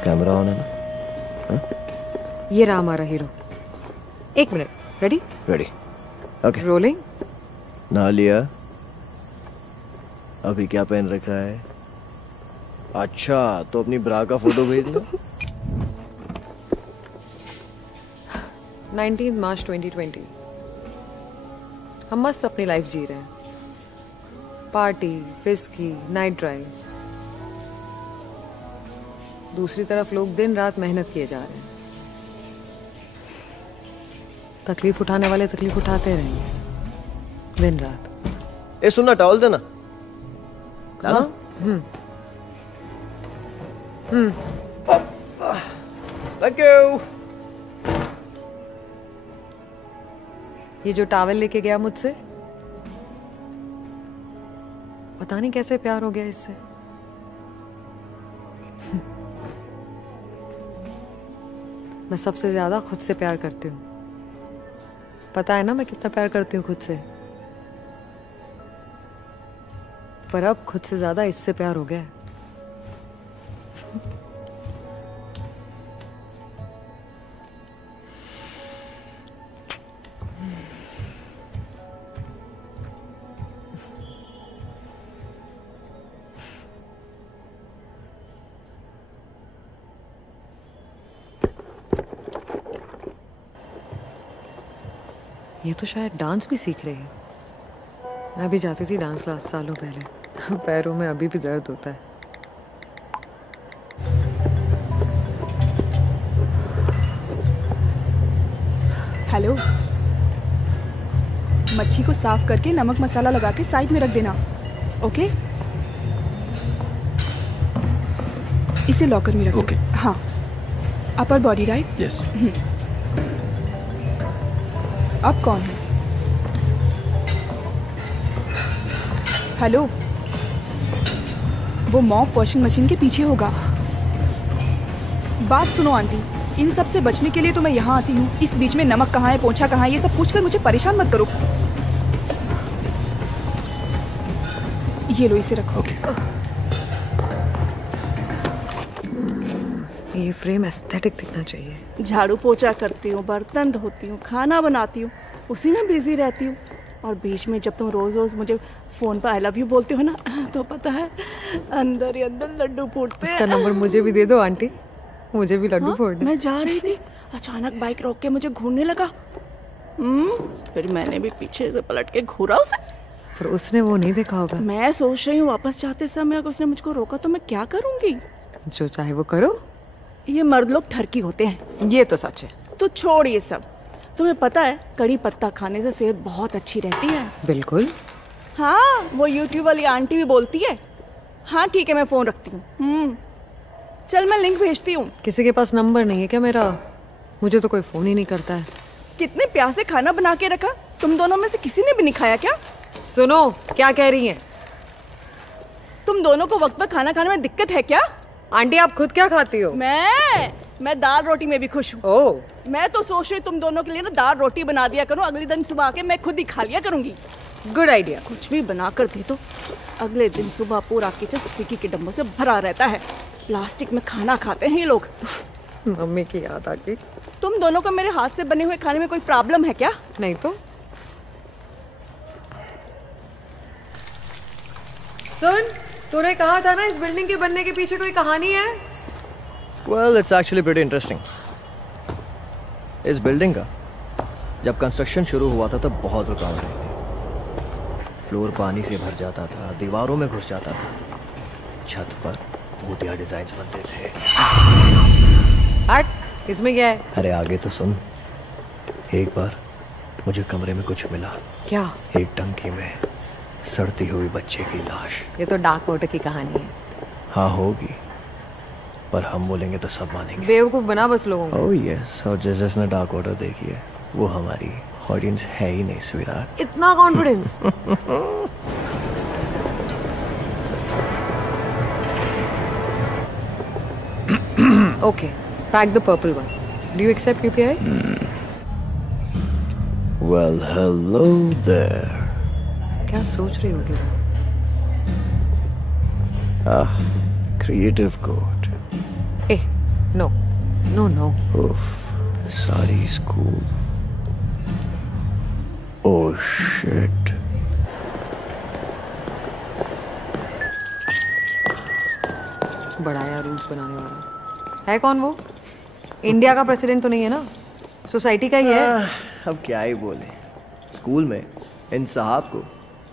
कैमरा ऑन है ना? ये रहा हमारा hero. 1 minute, ready? Ready. Okay. Rolling. ना लिया। अभी क्या पहन रखा है? अच्छा, तो अपनी ब्रा का फोटो भेज दो। 19 मार्च 2020। हम मस्त अपनी लाइफ जी रहे हैं। Party, whisky, night drive. दूसरी तरफ लोग दिन रात मेहनत किए जा रहे हैं। तकलीफ उठाने वाले तकलीफ उठाते रहेंगे दिन रात। ए सुनना, टॉवल देना। हाँ? Thank you. ये जो टॉवल लेके गया मुझसे, पता नहीं कैसे प्यार हो गया इससे। मैं सबसे ज्यादा खुद से प्यार करती हूँ। पता है ना मैं कितना प्यार करती हूँ खुद से। पर अब खुद से ज्यादा इससे प्यार हो गया है। ये तो शायद डांस भी सीख रही है। मैं भी जाती थी डांस क्लास सालों पहले। पैरों में अभी भी दर्द होता है। हेलो, मच्छी को साफ करके नमक मसाला लगा के साइड में रख देना, ओके? इसे लॉकर में रख ओके। हाँ, अपर बॉडी राइट? यस। अब कौन है? हेलो, वो मॉप वॉशिंग मशीन के पीछे होगा। बात सुनो आंटी, इन सब से बचने के लिए तो मैं यहाँ आती हूँ। इस बीच में नमक कहाँ है, पोंछा कहाँ है, ये सब पूछकर मुझे परेशान मत करो। ये लो, इसे रखो। ओके। ये फ्रेम एस्थेटिक दिखना चाहिए। झाड़ू पोछा करती हूँ, बर्तन धोती हूँ, खाना बनाती हूँ, उसी में बिजी रहती हूँ। और बीच में जब तुम रोज रोज मुझे फोन पर आई लव यू बोलते हो ना, तो पता है अंदर ही अंदर लड्डू फूटते हैं। इसका नंबर मुझे भी दे दो आंटी। मुझे भी लड्डू हाँ? फोड़ने। मैं जा रही थी, अचानक बाइक रोक के मुझे घूरने लगा। फिर मैंने भी पीछे से पलट के घूरा उसे। पर उसने वो नहीं देखा होगा। मैं सोच रही हूँ वापस जाते समय अगर उसने मुझको रोका तो मैं क्या करूँगी। जो चाहे वो करो। ये मर्द लोग ठरकी होते हैं। ये तो सच है। तो छोड़ ये सब। तुम्हें पता है कड़ी पत्ता खाने से सेहत बहुत अच्छी रहती है। बिल्कुल। हाँ, वो यूट्यूब वाली आंटी भी बोलती है। हाँ ठीक है, मैं फोन रखती हूँ। चल मैं लिंक भेजती हूँ। किसी के पास नंबर नहीं है क्या मेरा? मुझे तो कोई फोन ही नहीं करता है। कितने प्यार से खाना बना के रखा, तुम दोनों में से किसी ने भी नहीं खाया क्या? सुनो क्या कह रही हैं? तुम दोनों को वक्त पर खाना खाने में दिक्कत है क्या? आंटी आप खुद क्या खाती हो? मैं दाल रोटी में भी खुश हूँ। ओह, मैं तो सोच रही तुम दोनों के लिए ना दाल रोटी बना दिया करूँ, अगले दिन सुबह आके मैं खुद ही खा लिया करूंगी। Good idea. कुछ भी बना कर दे तो अगले दिन सुबह पूरा किचन स्टिकी के डब्बों से भरा रहता है। प्लास्टिक में खाना खाते हैं ये लोग। मम्मी की याद आ गई। तुम दोनों को मेरे हाथ से बने हुए खाने में कोई प्रॉब्लम है क्या? नहीं तो। सुन, तूने कहा था ना इस बिल्डिंग के बनने के पीछे कोई कहानी है। Well, it's actually pretty interesting. इस बिल्डिंग का जब कंस्ट्रक्शन शुरू हुआ था तब बहुत रुकावट रही थी। फ्लोर पानी से भर जाता था, दीवारों में घुस जाता था, छत पर भूतिया डिजाइन्स बनते थे। हट, इसमें क्या है? अरे आगे तो सुन। एक बार मुझे कमरे में कुछ मिला। क्या? एक टंकी में सड़ती हुई बच्चे की लाश। ये तो डार्क वाटर की कहानी है। हाँ होगी, पर हम बोलेंगे तो सब मानेंगे। बेवकूफ बना बस लोगों को। ओह यस, और जिसने डार्क वाटर देखी है वो हमारी ऑडियंस है ही नहीं स्वीटहार्ट। इतना confidence? Okay, pack the purple one. Do you accept UPI? Well hello there. क्या सोच रही होगी? Creative code. ए, नो नो नो। उफ, सारी स्कूल। Oh shit. बड़ा यार रूल्स बनाने वाला है। कौन वो? इंडिया का प्रेसिडेंट तो नहीं है ना? सोसाइटी का ही है। अब क्या ही बोले। स्कूल में इन साहब को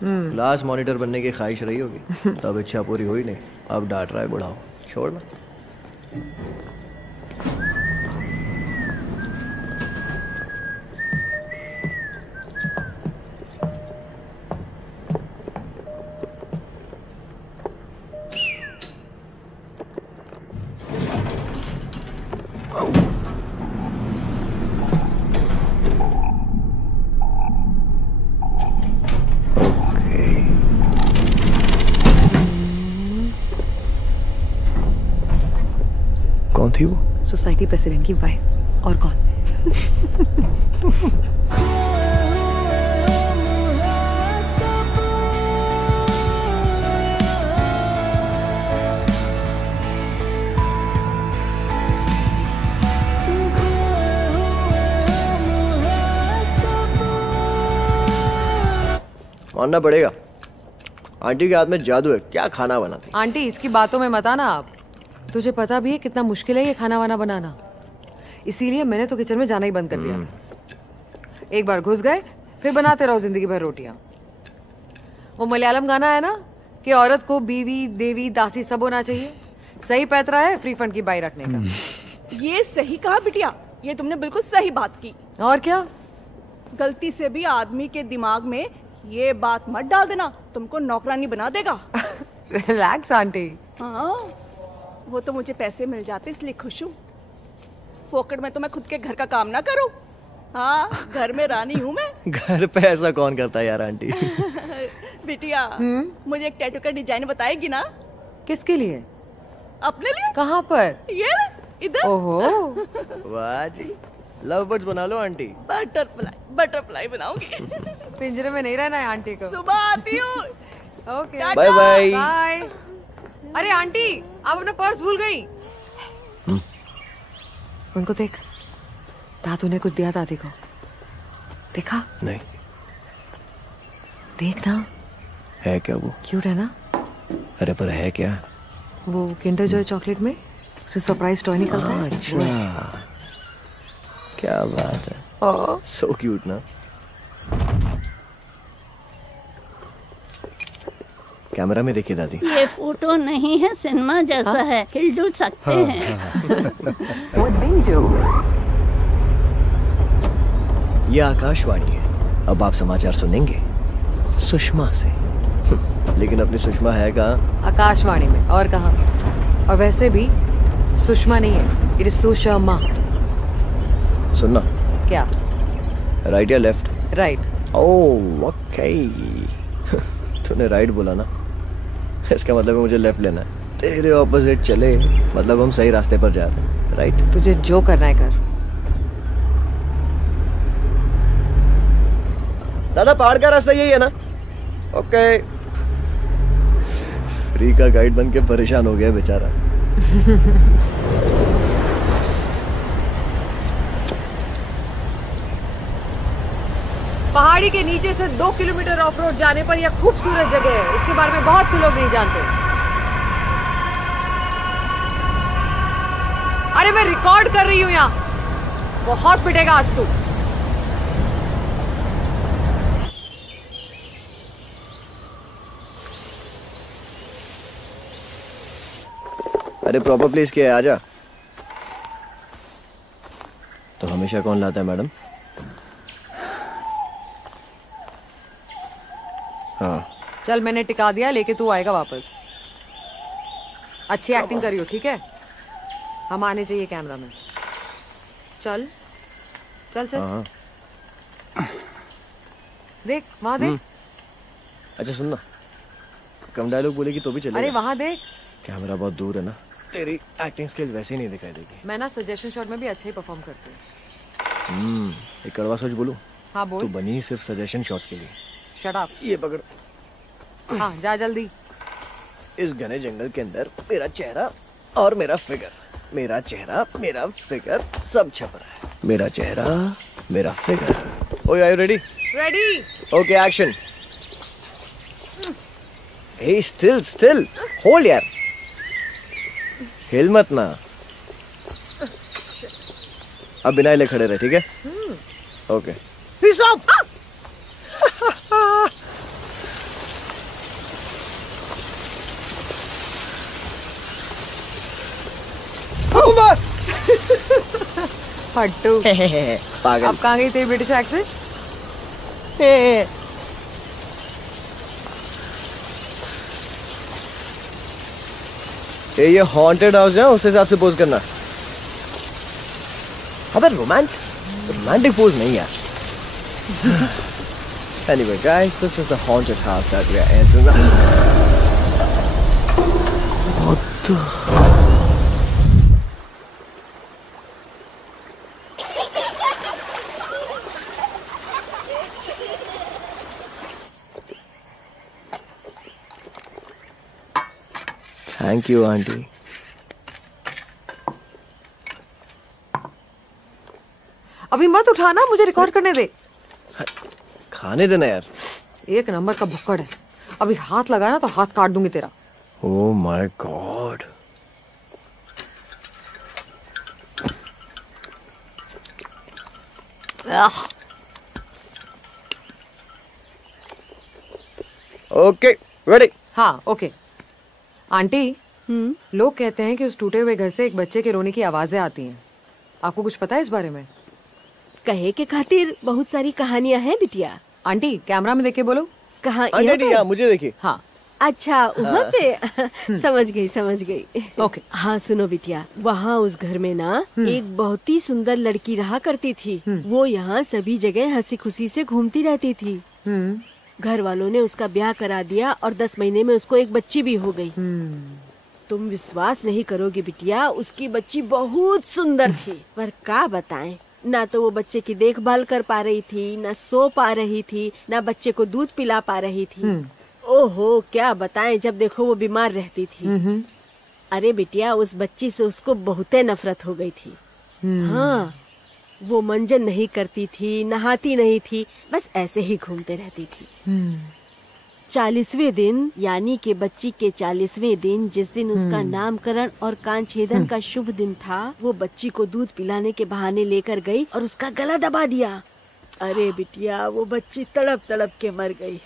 क्लास मॉनिटर बनने की ख्वाहिश रही होगी, तब इच्छा पूरी हुई नहीं, अब डांट रहा है बुढ़ाओ। छोड़ना। कौन थी वो? सोसाइटी प्रेसिडेंट की वाइफ। और कौन? मानना पड़ेगा, आंटी के हाथ में जादू है। क्या खाना बनाती। आंटी इसकी बातों में मत आना आप। तुझे पता भी है कितना मुश्किल है ये खाना वाना बनाना। इसीलिए मैंने तो किचन में जाना ही बंद कर दिया था। एक बार घुस गए फिर बनाते रहो जिंदगी भर रोटियां। वो मलयालम गाना है ना कि औरत को बीवी देवी दासी सब होना चाहिए। सही पैतरा है फ्री फंड की बाई रखने का। ये सही कहा बिटिया, ये तुमने बिल्कुल सही बात की। और क्या? गलती से भी आदमी के दिमाग में ये बात मत डाल देना, तुमको नौकरानी बना देगा। Relax aunty. हाँ, वो तो मुझे पैसे मिल जाते इसलिए खुश हूँ। फोकट में तो मैं खुद के घर का काम ना करूँ। हाँ, घर में रानी हूँ मैं। घर पे ऐसा कौन करता है यार आंटी। बिटिया, मुझे एक टैटू का डिजाइन बताएगी ना? किसके लिए? अपने लिए। कहाँ पर? ये इधर। ओहो। वाह जी, लव बर्ड्स बना लो आंटी। बटरफ्लाई बनाऊंगी। पिंजरे में नहीं रहना है आंटी को। सुबह आती हूँ। Okay bye bye. बाय। अरे आंटी आप अपना पर्स भूल गई। उनको देख, दादू ने कुछ दिया दादी को। देखा? नहीं। देख ना। है क्या वो? क्यूट है ना? अरे पर है क्या? वो किंडर जॉय चॉकलेट में जो सरप्राइज टॉय निकलता है। अच्छा, क्या बात है, सो क्यूट ना। कैमरा में देखिए दादी। ये फोटो नहीं है, सिनेमा जैसा है, हिल सकते हैं। ये आकाशवाणी है, अब आप समाचार सुनेंगे सुषमा से। लेकिन अपनी सुषमा है कहाँ? आकाशवाणी में, और कहाँ? और वैसे भी सुषमा नहीं है, इट इज सुषमा। सुनना। क्या? राइट या लेफ्ट? राइट। Oh okay. तूने राइट बोला ना, इसका मतलब है मुझे लेफ्ट लेना है। तेरे ऑपोजिट चले मतलब हम सही रास्ते पर जा रहे हैं, राइट? तुझे जो करना है कर। दादा पहाड़ का रास्ता यही है ना? ओके। फ्री का गाइड बन के परेशान हो गया बेचारा। पहाड़ी के नीचे से 2 किलोमीटर ऑफ रोड जाने पर यह खूबसूरत जगह है। इसके बारे में बहुत से लोग नहीं जानते। अरे मैं रिकॉर्ड कर रही हूँ यहाँ। बहुत पिटेगा आज तू। अरे प्रॉपर प्लेस क्या है, आजा। तो हमेशा कौन लाता है मैडम? हाँ चल मैंने टिका दिया, लेके तू आएगा वापस। अच्छी एक्टिंग करियो, ठीक है? हम आने चाहिए कैमरा में। चल चल चल। हाँ। देख वहां देख। अच्छा सुनना, कम डायलॉग बोलेगी तो भी चलेगा। अरे वहां देख। कैमरा बहुत दूर है ना, तेरी एक्टिंग स्किल वैसे ही नहीं दिखाई देगी। मैं ना सजेशन शॉट में भी अच्छा ही परफॉर्म करती हूँ। एक कड़वा सोच बोलूं? हाँ बोल। तू बनी ही सिर्फ सजेशन शॉट्स के लिए। Shut up. ये पकड़। हाँ जा जल्दी। इस घने जंगल के अंदर मेरा चेहरा और मेरा फिगर, मेरा चेहरा मेरा फिगर सब छप रहा है। मेरा चेहरा मेरा फिगर। ओए are you ready? Ready. Okay action. Hey still still hold यार, हिल मत ना। अब बिना हिले खड़े रहे, ठीक है? ओके। फट्टू। पागल। अब कहाँ गई तेरी ब्रिटिश एक्सेंट? ये हॉन्टेड हाउस है, उस हिसाब से पोज करना। अबे रोमांटिक पोज नहीं यार। Anyway guys, this is the haunted house that we are entering. What the? Thank you, auntie. अभी मत उठाना, मुझे रिकॉर्ड करने दे। खाने देना यार। एक नंबर का भुक्कड़ है, अभी हाथ लगाया ना तो हाथ काट दूंगी तेरा। Oh my God. Okay, ready. हाँ ओके। आंटी, लोग कहते हैं कि उस टूटे हुए घर से एक बच्चे के रोने की आवाजें आती हैं। आपको कुछ पता है इस बारे में? कहे के खातिर बहुत सारी कहानियां हैं बिटिया। आंटी कैमरा में देख के बोलो। कहाँ? आंटी मुझे देखिए। हाँ अच्छा वहाँ पे। समझ गई। ओके। हाँ सुनो बिटिया, वहाँ उस घर में ना एक बहुत ही सुंदर लड़की रहा करती थी। वो यहाँ सभी जगह हंसी खुशी से घूमती रहती थी। घर वालों ने उसका ब्याह करा दिया और 10 महीने में उसको एक बच्ची भी हो गई। तुम विश्वास नहीं करोगी बिटिया, उसकी बच्ची बहुत सुंदर थी, पर क्या बताएं, ना तो वो बच्चे की देखभाल कर पा रही थी, ना सो पा रही थी, ना बच्चे को दूध पिला पा रही थी। ओहो क्या बताएं, जब देखो वो बीमार रहती थी। अरे बिटिया उस बच्ची से उसको बहुते नफरत हो गई थी। हाँ वो मंजन नहीं करती थी, नहाती नहीं थी, बस ऐसे ही घूमते रहती थी। 40वें दिन यानी कि बच्ची के 40वें दिन, जिस दिन उसका नामकरण और कान छेदन का शुभ दिन था, वो बच्ची को दूध पिलाने के बहाने लेकर गई और उसका गला दबा दिया। अरे बिटिया, वो बच्ची तड़प तड़प के मर गई।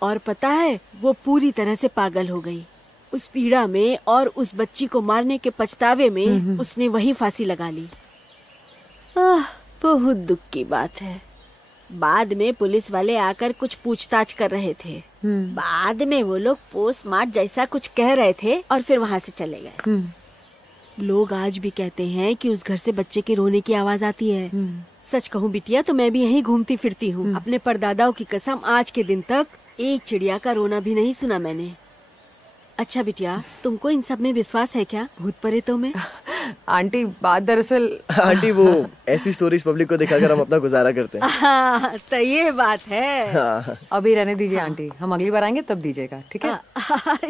और पता है, वो पूरी तरह से पागल हो गई। उस पीड़ा में और उस बच्ची को मारने के पछतावे में उसने वही फांसी लगा ली। बहुत दुख की बात है। बाद में पुलिस वाले आकर कुछ पूछताछ कर रहे थे। बाद में वो लोग पोस्टमार्ट जैसा कुछ कह रहे थे और फिर वहाँ से चले गए। लोग आज भी कहते हैं कि उस घर से बच्चे के रोने की आवाज आती है। सच कहूँ बिटिया, तो मैं भी यहीं घूमती फिरती हूँ। अपने परदादाओं की कसम, आज के दिन तक एक चिड़िया का रोना भी नहीं सुना मैंने। अच्छा बिटिया, तुमको इन सब में विश्वास है क्या, भूत प्रेतों में? आंटी, बात दरअसल आंटी, वो ऐसी स्टोरीज पब्लिक को दिखाकर हम अपना गुजारा करते हैं। हाँ, तो ये बात है। अभी रहने दीजिए आंटी, हम अगली बार आएंगे तब दीजिएगा, ठीक है?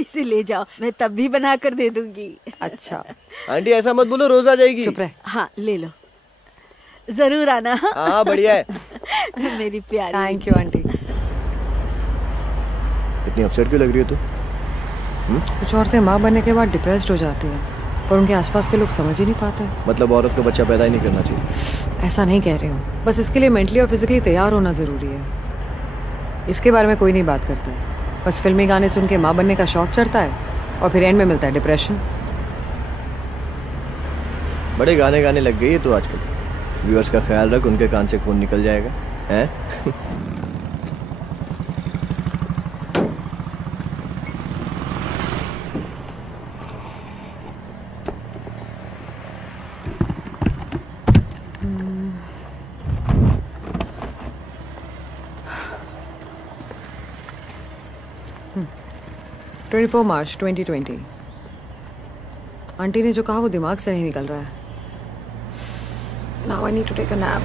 इसे ले जाओ, मैं तब भी बना कर दे दूंगी। अच्छा आंटी ऐसा मत बोलो, रोज आ जाएगी। चुप रहे। हाँ ले लो, जरूर आना। हाँ बढ़िया है। मेरी प्यारी। Thank you aunty. इतनी अपसेट क्यों लग रही हो तू? कुछ औरतें माँ बनने के बाद डिप्रेस्ड हो जाती हैं, पर उनके आसपास के लोग समझ ही नहीं पाते। मतलब औरत को बच्चा पैदा ही नहीं करना चाहिए? ऐसा नहीं कह रही हूँ, बस इसके लिए मेंटली और फिजिकली तैयार होना जरूरी है। इसके बारे में कोई नहीं बात करता, बस फिल्मी गाने सुन के माँ बनने का शौक चढ़ता है और फिर एंड में मिलता है डिप्रेशन। बड़े गाने गाने लग गई है तो आजकल। व्यूअर्स का ख्याल रख, उनके कान से खून निकल जाएगा, हैं? मार्च 2020। आंटी ने जो कहा वो दिमाग से नहीं निकल रहा है। Now I need to take a nap.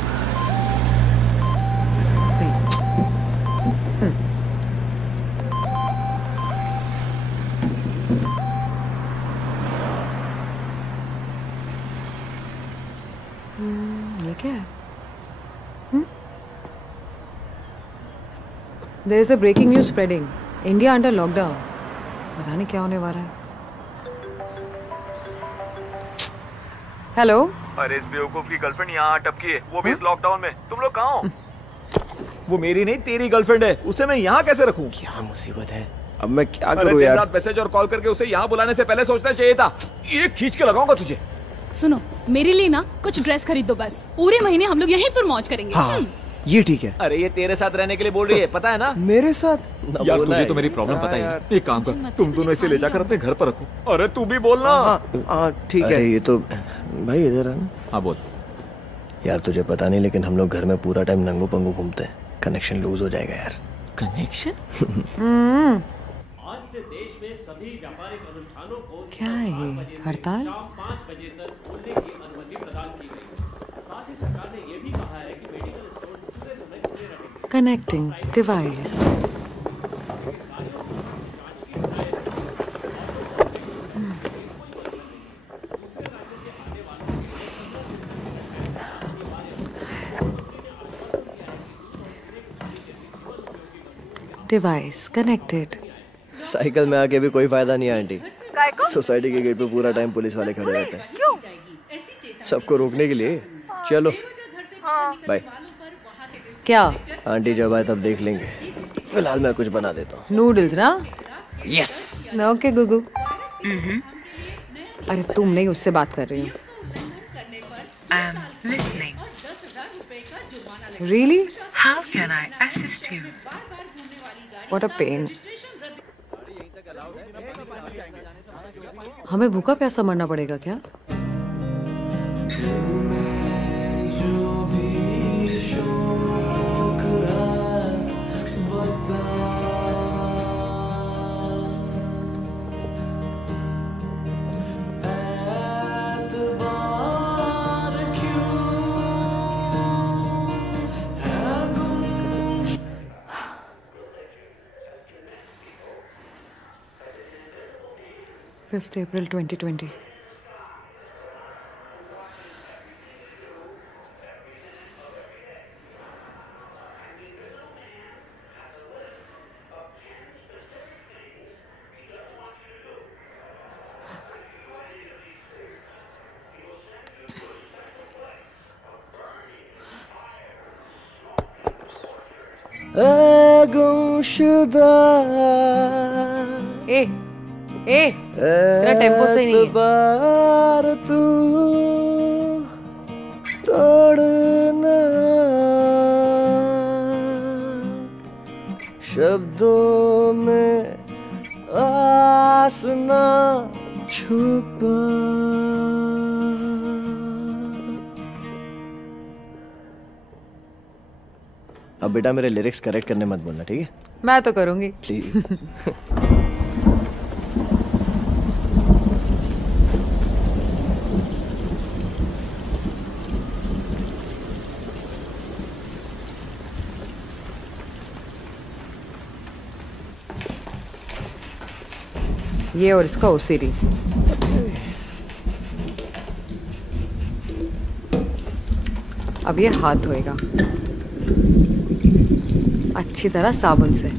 ये क्या है? There is a breaking news spreading. India under lockdown. पता नहीं क्या होने वाला है। हेलो। अरे इस बेवकूफ की गर्लफ्रेंड यहाँ अटकी है, वो भी इस लॉकडाउन में। तुम लोग कहाँ हो? वो मेरी नहीं तेरी गर्लफ्रेंड है, उसे मैं यहाँ कैसे रखूँ? क्या मुसीबत है, अब मैं क्या करूँ यार? रात मैसेज और कॉल करके उसे यहाँ बुलाने से पहले सोचना चाहिए था। ये खींच के लगाऊंगा तुझे। सुनो, मेरे लिए ना कुछ ड्रेस खरीद दो बस। पूरे महीने हम लोग यहीं पर मौज करेंगे। हाँ, ये ठीक है। अरे ये तेरे साथ रहने के लिए बोल रही है, पता है ना? मेरे साथ? यार तुझे तो मेरी प्रॉब्लम पता ही है। एक काम कर, तुम दोनों इसे ले जाकर अपने घर पर रखो। अरे तू भी बोलना। हाँ ठीक है। ये तो भाई इधर है ना? हाँ बोल। यार तुझे पता नहीं, लेकिन हम लोग घर में पूरा टाइम नंगू पंगू घूमते हैं। कनेक्शन लूज हो जाएगा यार। कनेक्शन? आज से देश में सभी व्यापारिक अनुष्ठानों को क्या है ये, हड़ताल? शाम 5 बजे तक खोलने की अनुमति प्रदान की गई। साथ ही सरकार ने ये भी कहा है कि मेडिकल स्टोर पूरे समय खुले रहेंगे। Connecting device. Device connected. Cycle में आके भी कोई फायदा नहीं है आंटी। सोसाइटी के गेट पे पूरा टाइम पुलिस वाले खड़े रहते हैं, सबको रोकने के लिए। चलो बाय। क्या? आंटी जब आए तब देख लेंगे, फिलहाल मैं कुछ बना देता हूँ। नूडल्स ना? यस। ओके गुगू। अरे तुम नहीं, उससे बात कर रही हूँ। Really? How can I assist you? What a pain. हमें भूखा प्यासा मरना पड़ेगा क्या? April 2020। गुमशुदा ए तेरा टेम्पो सही नहीं है। बार तू तोड़ना शब्दों में आसना छुपा। अब बेटा मेरे लिरिक्स करेक्ट करने मत बोलना, ठीक है? मैं तो करूंगी प्लीज। ये और इसका ओसीडी। अब ये हाथ धोएगा अच्छी तरह साबुन से।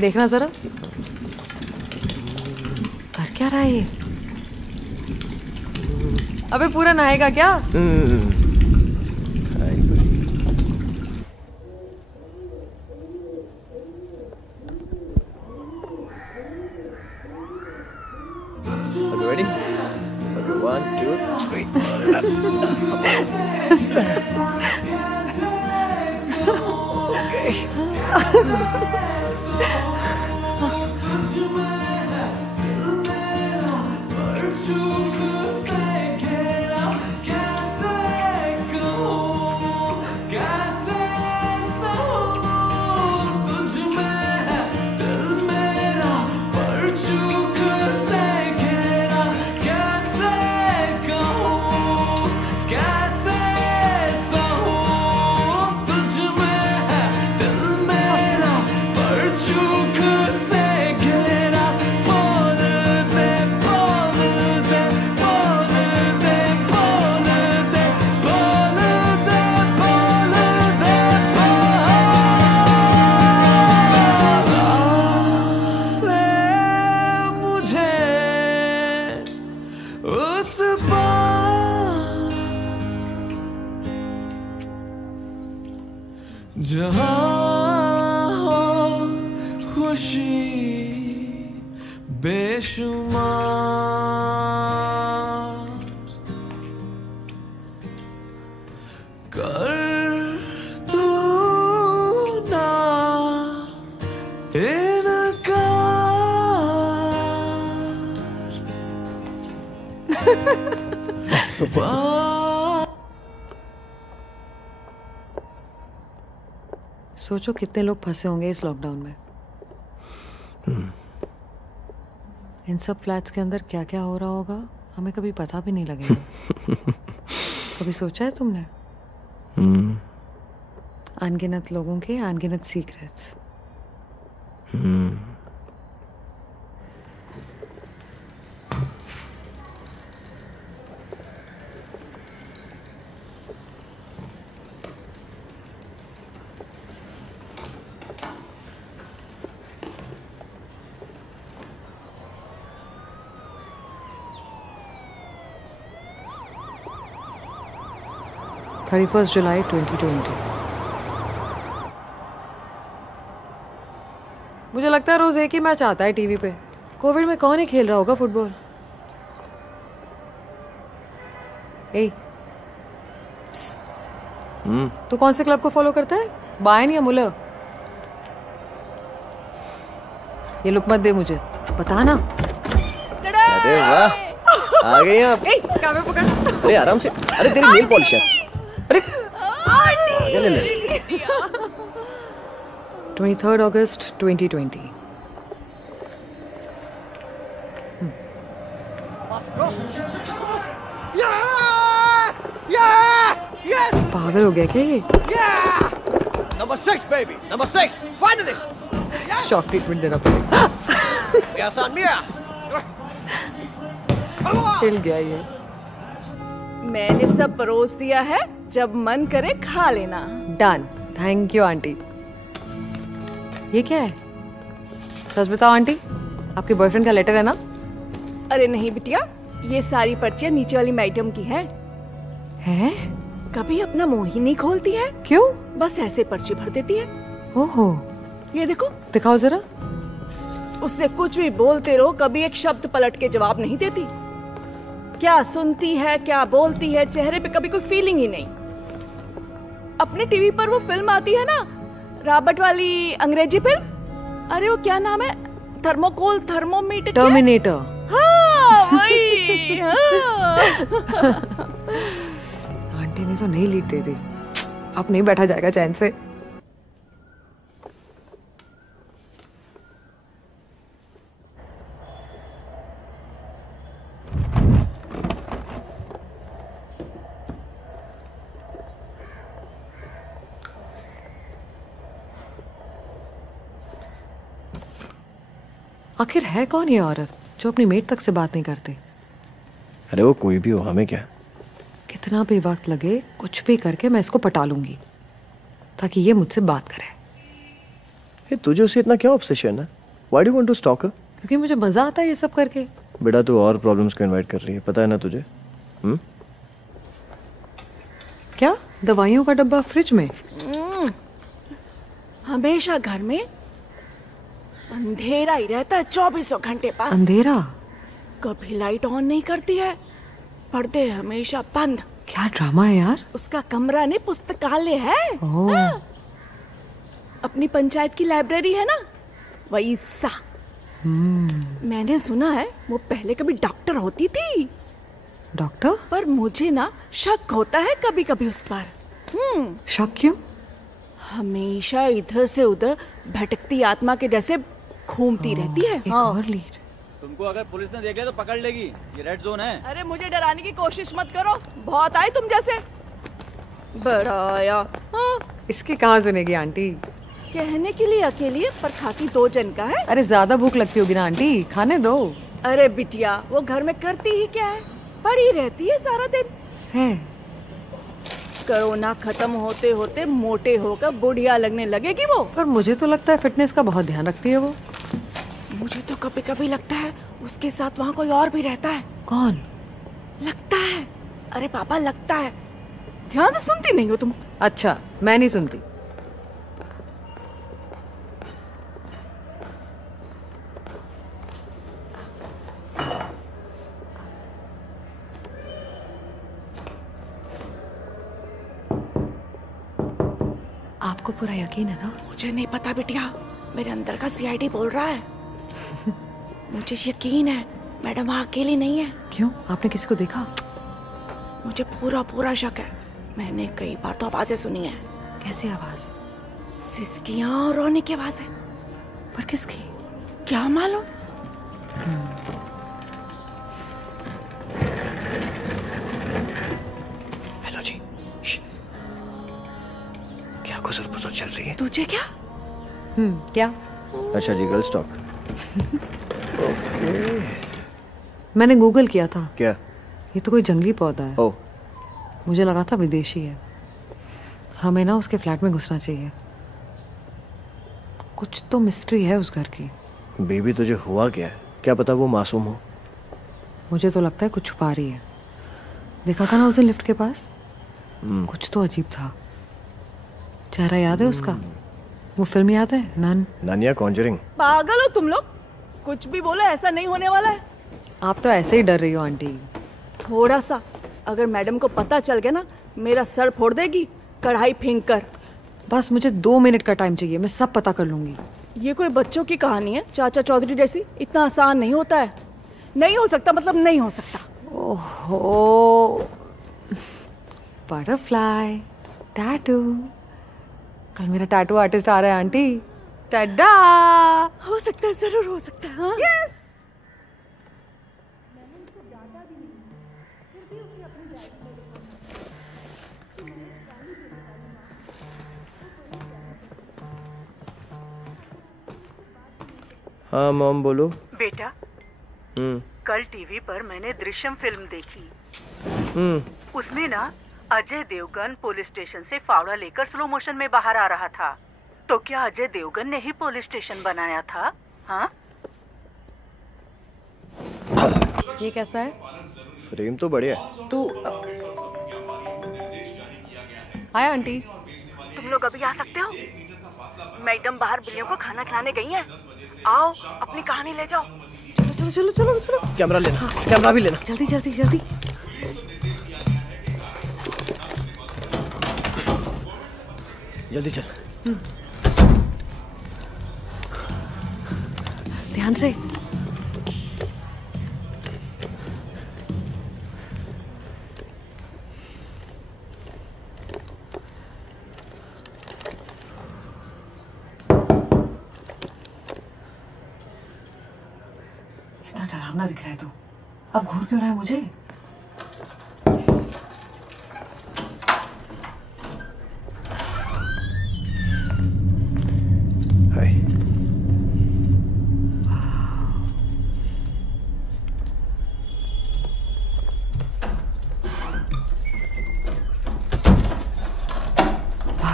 देखना जरा कर क्या रहा है ये? अबे पूरा नहाएगा क्या? Ready? Okay, 1, 2, 3. जहाँ हो खुशी बेशुमार कर तू ना इनकार। सोचो कितने लोग फंसे होंगे इस लॉकडाउन में। इन सब फ्लैट्स के अंदर क्या क्या हो रहा होगा हमें कभी पता भी नहीं लगेगा। कभी सोचा है तुमने? अनगिनत लोगों के अनगिनत सीक्रेट्स। 31 जुलाई 2020। मुझे लगता है रोज एक ही मैच आता है टीवी पे। कोविड में कौन ही खेल रहा होगा फुटबॉल? ए, तू कौन से क्लब को फॉलो करता है? बायर्न या मुलर? ये लुक मत दे मुझे, बता ना। अरे वाह, आ गई आप। कैमरा पकड़। अरे आराम से। अरे तेरी नेल पॉलिश है। अरे ले ले। 23 अगस्त 2020। पागल हो गया क्या ये? Number 6 baby, number 6, finally. Shock treatment देना पड़ेगा। Yes on Mia. हिल गया ये। मैंने सब परोस दिया है, जब मन करे खा लेना। Done, thank you aunty. ये क्या है? सच बताओ आंटी, आपके बॉयफ्रेंड का लेटर है ना? अरे नहीं बिटिया, ये सारी पर्चियाँ नीचे वाली मैडम की है। हैं? कभी अपना मुंह ही नहीं खोलती है। क्यों? बस ऐसे पर्ची भर देती है। ओहो, ये देखो। दिखाओ जरा। उससे कुछ भी बोलते रहो, कभी एक शब्द पलट के जवाब नहीं देती। क्या सुनती है, क्या बोलती है, चेहरे पे कभी कोई फीलिंग ही नहीं। अपने टीवी पर वो फिल्म आती है ना, रॉबर्ट वाली अंग्रेजी फिल्म, अरे वो क्या नाम है, थर्मोकोल थर्मोमीटर, टर्मिनेटर। हाँ वही। हाँ। आंटी ने तो नहीं लीड दे दी, अब नहीं बैठा जाएगा चैन से। आखिर है कौन ये औरत जो अपनी मेट तक से बात नहीं करती? अरे वो कोई भी हो, हमें क्या। कितना भी वक्त लगे, कुछ भी करके मैं इसको पटा लूंगी ताकि ये मुझसे बात करे। ये तुझे उससे इतना क्या ऑब्सेशन है? Why do you want to stalk her? क्योंकि मुझे मजा आता है ये सब करके। बेटा तू और प्रॉब्लम्स को इनवाइट कर रही है, पता है ना तुझे? क्या दवाइयों का डब्बा फ्रिज में? हमेशा घर में अंधेरा ही रहता है 24 घंटे पास। अंधेरा? कभी लाइट ऑन नहीं करती है, पर्दे हमेशा बंद। क्या ड्रामा है यार। उसका कमरा नहीं, पुस्तकालय है। हाँ। अपनी पंचायत की लाइब्रेरी है ना, वही सा। मैंने सुना है वो पहले कभी डॉक्टर होती थी। डॉक्टर? पर मुझे ना शक होता है कभी कभी उस पर। शक क्यों? हमेशा इधर से उधर भटकती आत्मा के जैसे घूमती रहती है। एक और लीड। तुमको अगर पुलिस ने देख लिया तो पकड़ लेगी, ये रेड जोन है। अरे मुझे डराने की कोशिश मत करो, बहुत आए तुम जैसे। बड़ा आया। हाँ। इसकी कहाँ सुनेगी आंटी? कहने के लिए अकेली है, पर खाती 2 जन का है। अरे ज्यादा भूख लगती होगी ना आंटी, खाने दो। अरे बिटिया, वो घर में करती ही क्या है, पड़ी रहती है सारा दिन। है। कोरोना खत्म होते होते मोटे होकर बुढ़िया लगने लगेगी वो। पर मुझे तो लगता है फिटनेस का बहुत ध्यान रखती है वो। मुझे तो कभी कभी लगता है उसके साथ वहाँ कोई और भी रहता है। कौन? लगता है। अरे पापा लगता है। ध्यान से सुनती नहीं हो तुम? अच्छा, मैं नहीं सुनती। आपको पूरा यकीन है ना? मुझे नहीं पता बिटिया, मेरे अंदर का सीआईडी बोल रहा है। मुझे यकीन है मैडम वहाँ अकेली नहीं है। क्यों? आपने किसी को देखा? मुझे पूरा पूरा शक है। मैंने कई बार तो आवाजें सुनी है। कैसी आवाज? सिसकियाँ और रोने की आवाजें। पर किसकी? क्या मालूम। हेलो जी। क्या गुजर चल रही है? तुझे क्या? क्या? अच्छा जी, गर्ल्स टॉक। ओके। मैंने गूगल किया था। क्या? ये तो कोई जंगली पौधा है। ओह। मुझे लगा था विदेशी है। हमें ना उसके फ्लैट में घुसना चाहिए। कुछ तो मिस्ट्री है उस घर की। बेबी तुझे हुआ क्या है? क्या पता वो मासूम हो। मुझे तो लगता है कुछ छुपा रही है। देखा था ना उस दिन लिफ्ट के पास, कुछ तो अजीब था। चेहरा याद है उसका? वो फिल्म याद है, नन? नानिया कॉन्जरिंग। पागल हो तुम लोग, कुछ भी बोलो ऐसा नहीं होने वाला है। आप तो ऐसे ही डर रही हो आंटी। थोड़ा सा, अगर मैडम को पता चल गया ना, मेरा सर फोड़ देगी कढ़ाई फेंक कर। बस मुझे 2 मिनट का टाइम चाहिए, मैं सब पता कर लूंगी। ये कोई बच्चों की कहानी है चाचा चौधरी जैसी? इतना आसान नहीं होता है। नहीं हो सकता मतलब नहीं हो सकता। ओहो, बटरफ्लाई टैटू। कल मेरा टैटू आर्टिस्ट आ रहा है आंटी। टाडा! हो सकता है, जरूर हो सकता है। हाँ? यस। हाँ मॉम बोलो। बेटा, कल टीवी पर मैंने दृश्यम फिल्म देखी। उसमें ना अजय देवगन पुलिस स्टेशन से फावड़ा लेकर स्लो मोशन में बाहर आ रहा था। तो क्या अजय देवगन ने ही पुलिस स्टेशन बनाया था? हाँ? ये कैसा है? फ्रेम तो बढ़िया है। तू हाय आंटी। तुम लोग अभी आ सकते हो? मैडम बाहर बिल्लियों को खाना खिलाने गई हैं। आओ अपनी कहानी ले जाओ। चलो चलो चलो चलो चलो। कैमरा लेना, कैमरा भी लेना। जल्दी जल्दी जल्दी। जल्दी चल। ध्यान से। इतना डरावना दिख रहा है तू, अब घूर क्यों रहा है मुझे?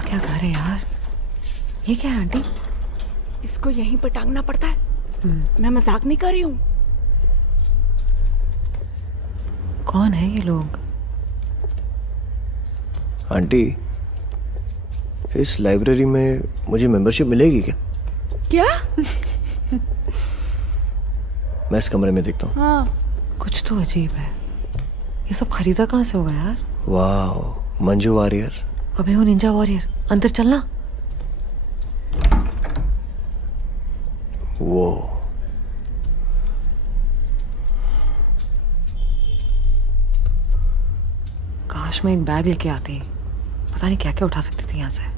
क्या घर है यार? ये क्या है आंटी? इसको यहीं पर टांगना पड़ता है। मैं मजाक नहीं कर रही हूँ। कौन है ये लोग? आंटी, इस लाइब्रेरी में मुझे मेंबरशिप मिलेगी क्या? क्या? मैं इस कमरे में देखता हूँ। हाँ। कुछ तो अजीब है। ये सब खरीदा कहाँ से होगा यार? वाह, मंजू वॉरियर। अबे वो निंजा वॉरियर, अंदर चलना। वो काश मैं एक बैग लेके आती, पता नहीं क्या क्या उठा सकती थी यहाँ से।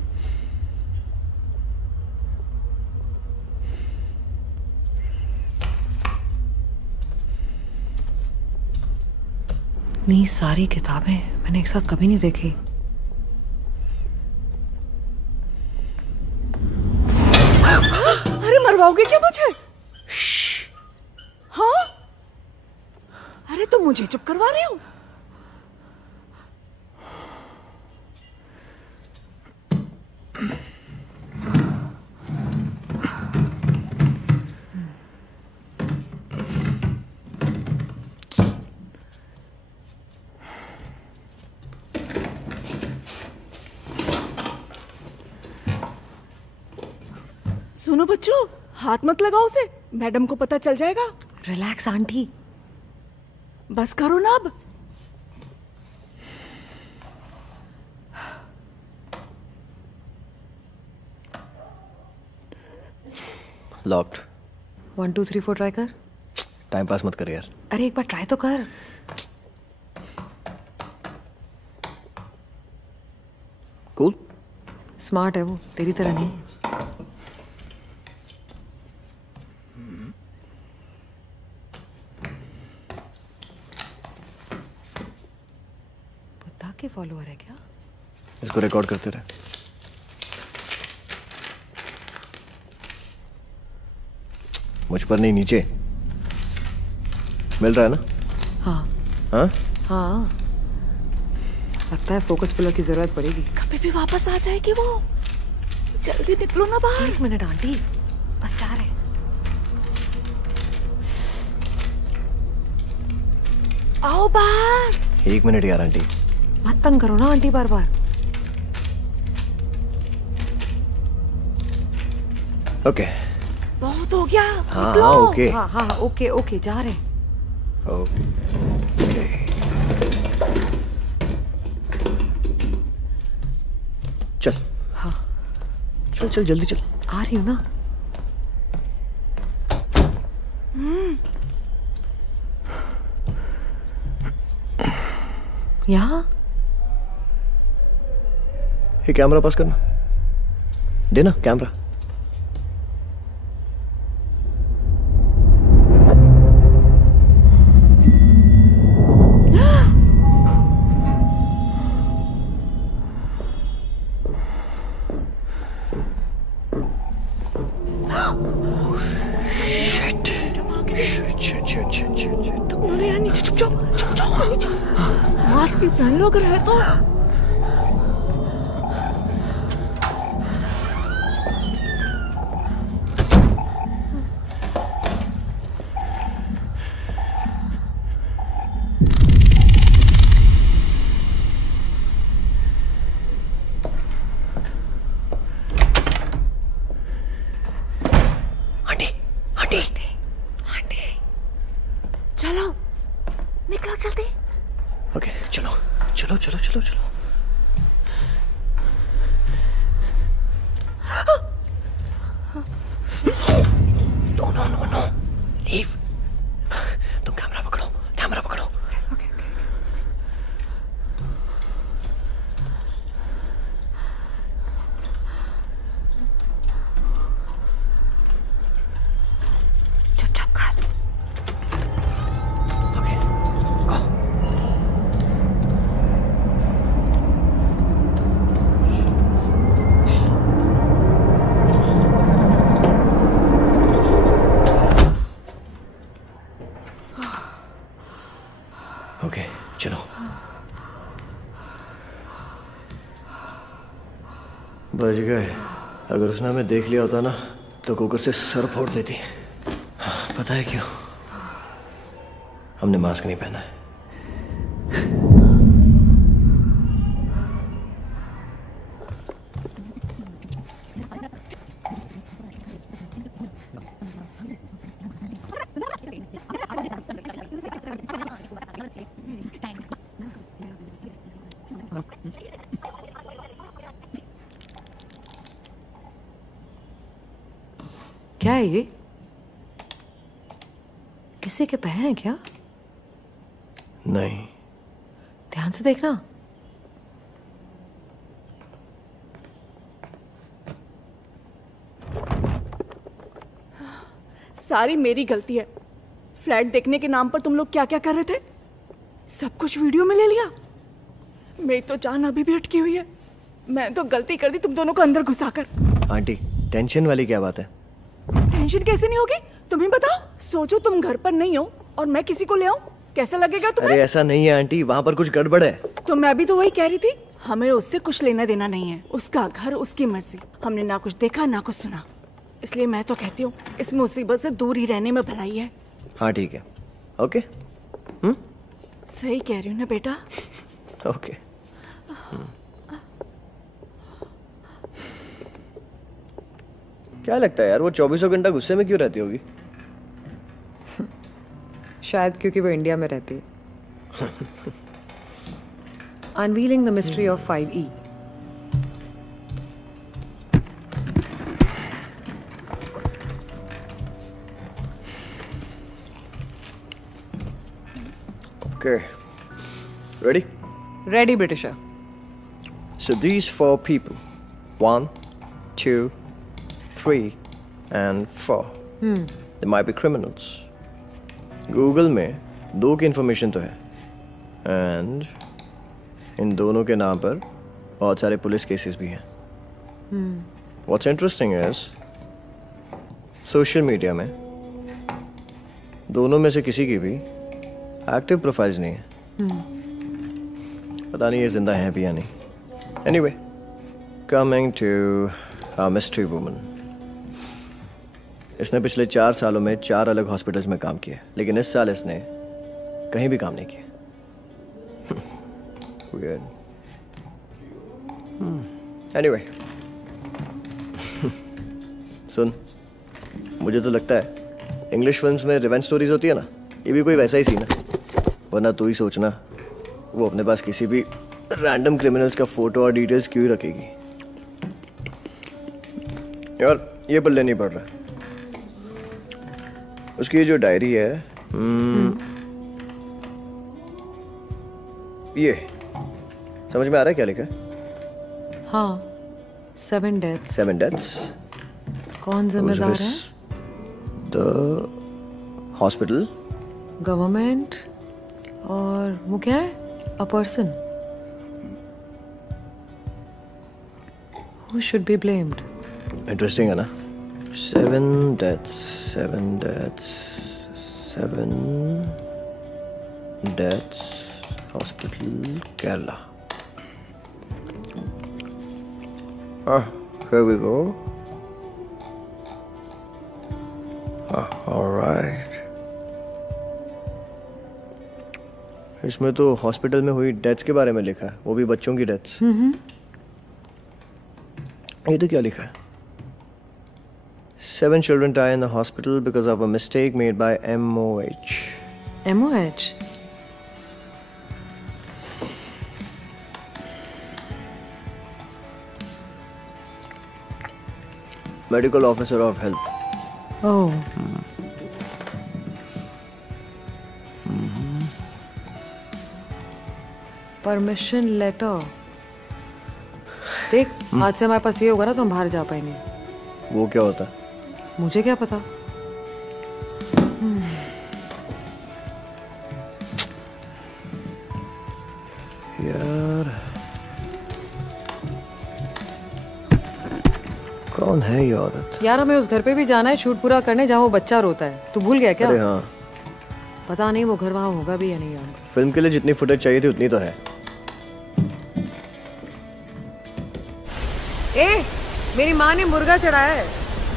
इतनी सारी किताबें मैंने एक साथ कभी नहीं देखी। अरे मरवाओगे क्या मुझे? हाँ? अरे तुम मुझे चुप करवा रहे हो? सुनो बच्चों, हाथ मत लगाओ उसे, मैडम को पता चल जाएगा। Relax aunty. बस करो ना अब। लॉक्ड। 1 2 3 4 ट्राई कर। टाइम पास मत कर यार। अरे एक बार ट्राई तो कर। कूल। स्मार्ट है वो, तेरी तरह नहीं। बुद्धा के फॉलोअर है क्या? इसको रिकॉर्ड करते रहे। मुझ पर नहीं, नीचे मिल रहा है ना? हाँ हाँ हाँ, लगता है फोकस पुलर की जरूरत पड़ेगी। कभी भी वापस आ जाएगी वो। जल्दी निकलो ना बाहर। 1 मिनट आंटी, बस जा रहे। आओ बाहर। 1 मिनट यार आंटी। मत तंग करो ना आंटी बार बार। ओके। बहुत हो गया। हाँ निकलो। हाँ ओके। हाँ हाँ ओके ओके, जा रहे। ओके। चल। हाँ चल चल जल्दी चल। आ रही हूँ ना। यहाँ ये कैमरा पास करना, देना कैमरा। तुम दोनों यहाँ नीचे छुप जाओ, छुप जाओ नीचे। मास्क भी पहन लो अगर है तो। चलो जल्दी। ओके चलो चलो चलो चलो चलो। No no no no leave. तुम कैमरा पकड़ो, कैमरा पकड़ो। ओके चुपचाप कर। Okay go. ओके चलो। बच गए। अगर उसने हमें देख लिया होता ना तो कुकर से सर फोड़ देती। पता है क्यों? हमने मास्क नहीं पहना है। क्या है ये? किसी के पैर हैं क्या? नहीं। ध्यान से देखना। सारी मेरी गलती है। फ्लैट देखने के नाम पर तुम लोग क्या क्या कर रहे थे? सब कुछ वीडियो में ले लिया। मेरी तो जान अभी भी अटकी हुई है। मैं तो गलती कर दी तुम दोनों को अंदर घुसाकर। आंटी टेंशन वाली क्या बात है? टेंशन कैसे नहीं होगी? तुम ही बताओ। सोचो तुम घर पर नहीं हो और मैं किसी को ले आऊं, कैसा लगेगा तुम्हें? अरे ऐसा नहीं है आंटी, वहाँ पर कुछ गड़बड़ है। तो मैं भी तो वही कह रही थी। हमें उससे कुछ लेना देना नहीं है। उसका घर, उसकी मर्जी। हमने ना कुछ देखा ना कुछ सुना। इसलिए मैं तो कहती हूँ इस मुसीबत से दूर ही रहने में भलाई है। हाँ ठीक है। ओके। सही कह रही हूँ ना बेटा? ओके। क्या लगता है यार वो 24 घंटा गुस्से में क्यों रहती होगी? शायद क्योंकि वो इंडिया में रहती है। Unveiling the mystery of 5E। Okay. Ready? Ready, Britisher. So these 4 people. 1, 2, 3 and 4. They might be criminals. Google में 2 की इंफॉर्मेशन तो है एंड इन दोनों के नाम पर बहुत सारे पुलिस केसेस भी हैं। What's interesting is social media में दोनों में से किसी की भी एक्टिव प्रोफाइल्स नहीं है। पता नहीं ये जिंदा हैं भी या नहीं। Anyway, coming to our mystery woman. इसने पिछले 4 सालों में 4 अलग हॉस्पिटल्स में काम किया, लेकिन इस साल इसने कहीं भी काम नहीं किया। Weird. Anyway, सुन, मुझे तो लगता है इंग्लिश फिल्म्स में रिवेंज स्टोरीज होती है ना, ये भी कोई वैसा ही सीन है। वरना तू ही सोचना, वो अपने पास किसी भी रैंडम क्रिमिनल्स का फोटो और डिटेल्स क्यों ही रखेगी। यार ये पल्ले नहीं पड़ रहा। उसकी ये जो डायरी है, ये समझ में आ रहा है क्या लिखा है? हाँ, 7 deaths। 7 deaths। कौन जिम्मेदार है? The hospital, गवर्नमेंट, और वो क्या है? A person. Who should be blamed? Interesting है ना? 7 deaths, 7 deaths, 7 deaths, hospital, Kerala. Here we go. All right. इसमें तो हॉस्पिटल में हुई डेथ्स के बारे में लिखा है, वो भी बच्चों की डेथ्स। ये तो क्या लिखा है? 7 children die in the hospital because of a mistake made by MOH. MOH? Medical officer of health. Oh, permission letter. देख, आज से हमारे पास ये होगा ना तो हम बाहर जा पाएंगे। वो क्या होता है? मुझे क्या पता। यार कौन है ये औरत? यार हमें उस घर पे भी जाना है शूट पूरा करने जहाँ वो बच्चा रोता है। तू भूल गया क्या? अरे हाँ, पता नहीं वो घर वहाँ होगा भी या नहीं यार। फिल्म के लिए जितनी फुटेज चाहिए थी उतनी तो है। मेरी माँ ने मुर्गा चढ़ाया है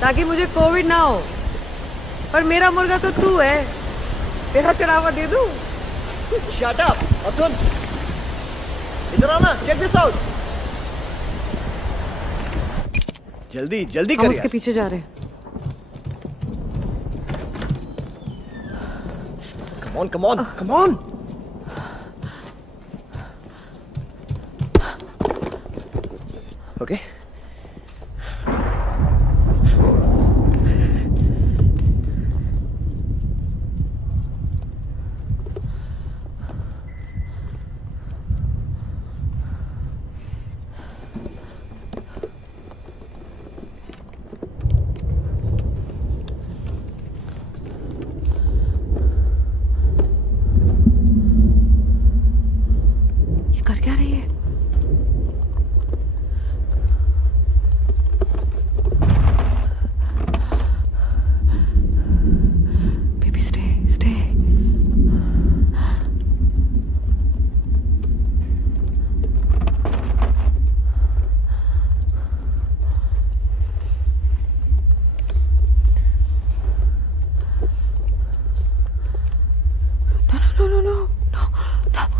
ताकि मुझे कोविड ना हो, पर मेरा मुर्गा तो तू है। तेरा चढ़ावा दे दूं? शट अप और सुन, इधर आ ना, चेक दिस आउट। जल्दी जल्दी कर हम यार। उसके पीछे जा रहे हैं। Come on come on come on. Okay कर क्या रही है? Baby stay stay. No, no, no, no, no, no, no.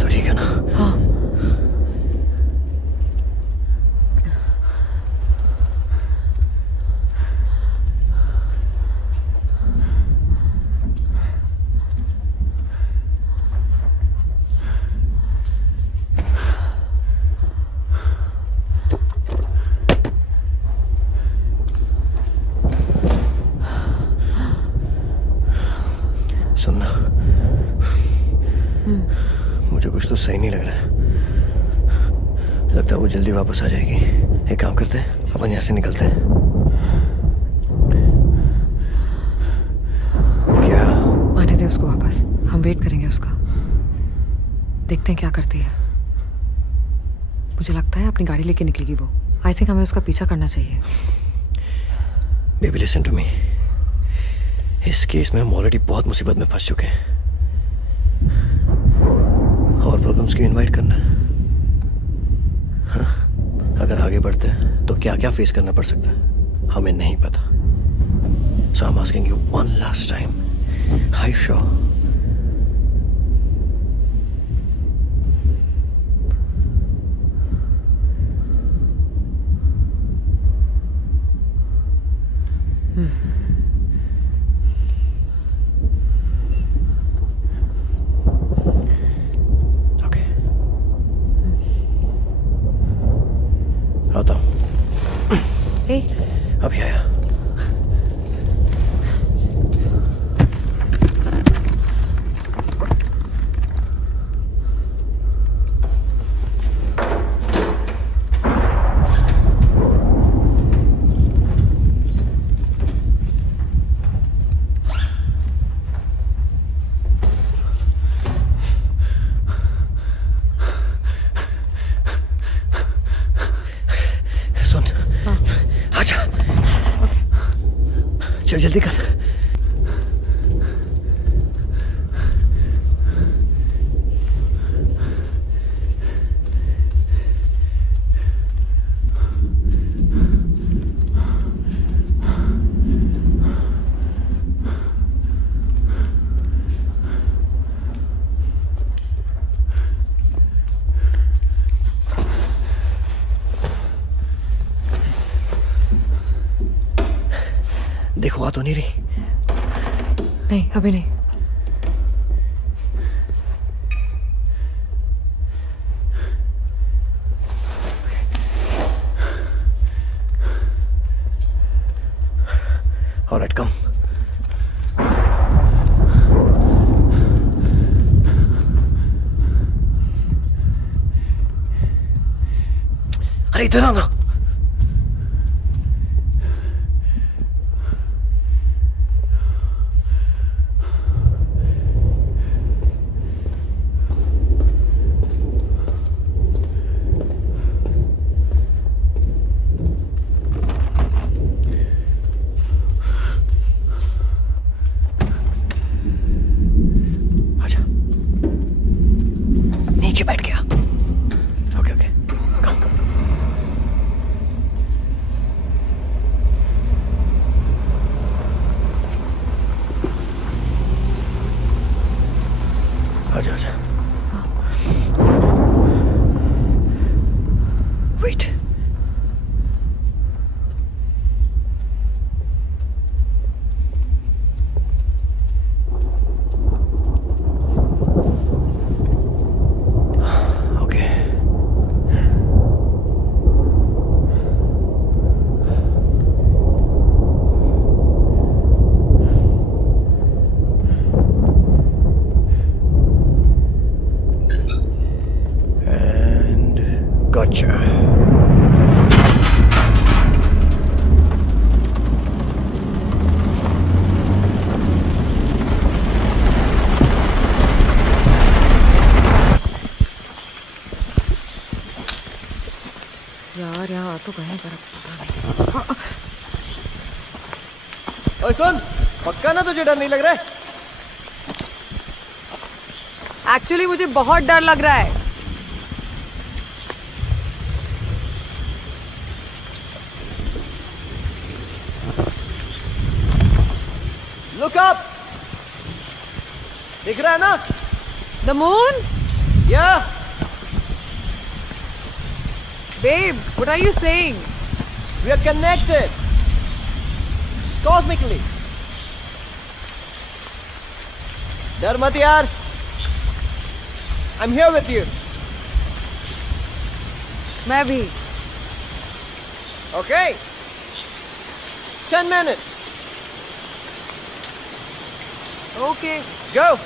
तो ठीक है ना? हाँ। सुनना, मुझे कुछ तो सही नहीं लग रहा है। लगता है वो जल्दी वापस आ जाएगी। एक काम करते हैं, अपन यहाँ से निकलते हैं। क्या? आने दे उसको वापस, हम वेट करेंगे उसका। देखते हैं क्या करती है। मुझे लगता है अपनी गाड़ी लेके निकलेगी वो। आई थिंक हमें उसका पीछा करना चाहिए। बेबी लिसन टू मी, इस केस में हम ऑलरेडी बहुत मुसीबत में फंस चुके हैं। और प्रॉब्लम्स क्यों इनवाइट करना है? हाँ? अगर आगे बढ़ते हैं तो क्या क्या फेस करना पड़ सकता है हमें नहीं पता। So I am asking you one last time, are you sure? आता हूँ। अभी आया। चल जल्दी कर। हुआ तो नहीं रही? नहीं, अभी नहीं। All right, come. अरे इधर आना। नीचे बैठ गया। ओके ओके, कम। आजा आजा। वेट। Gotcha. यार यहाँ तो कहीं पर पता नहीं। ओए सुन, पक्का ना तुझे डर नहीं लग रहा है? एक्चुअली मुझे बहुत डर लग रहा है। Look up! दिख रहा है ना? The moon? Yeah. Babe, what are you saying? We are connected. Cosmically. डर मत यार. I'm here with you. मैं भी. Okay. 10 minutes. Okay. Go.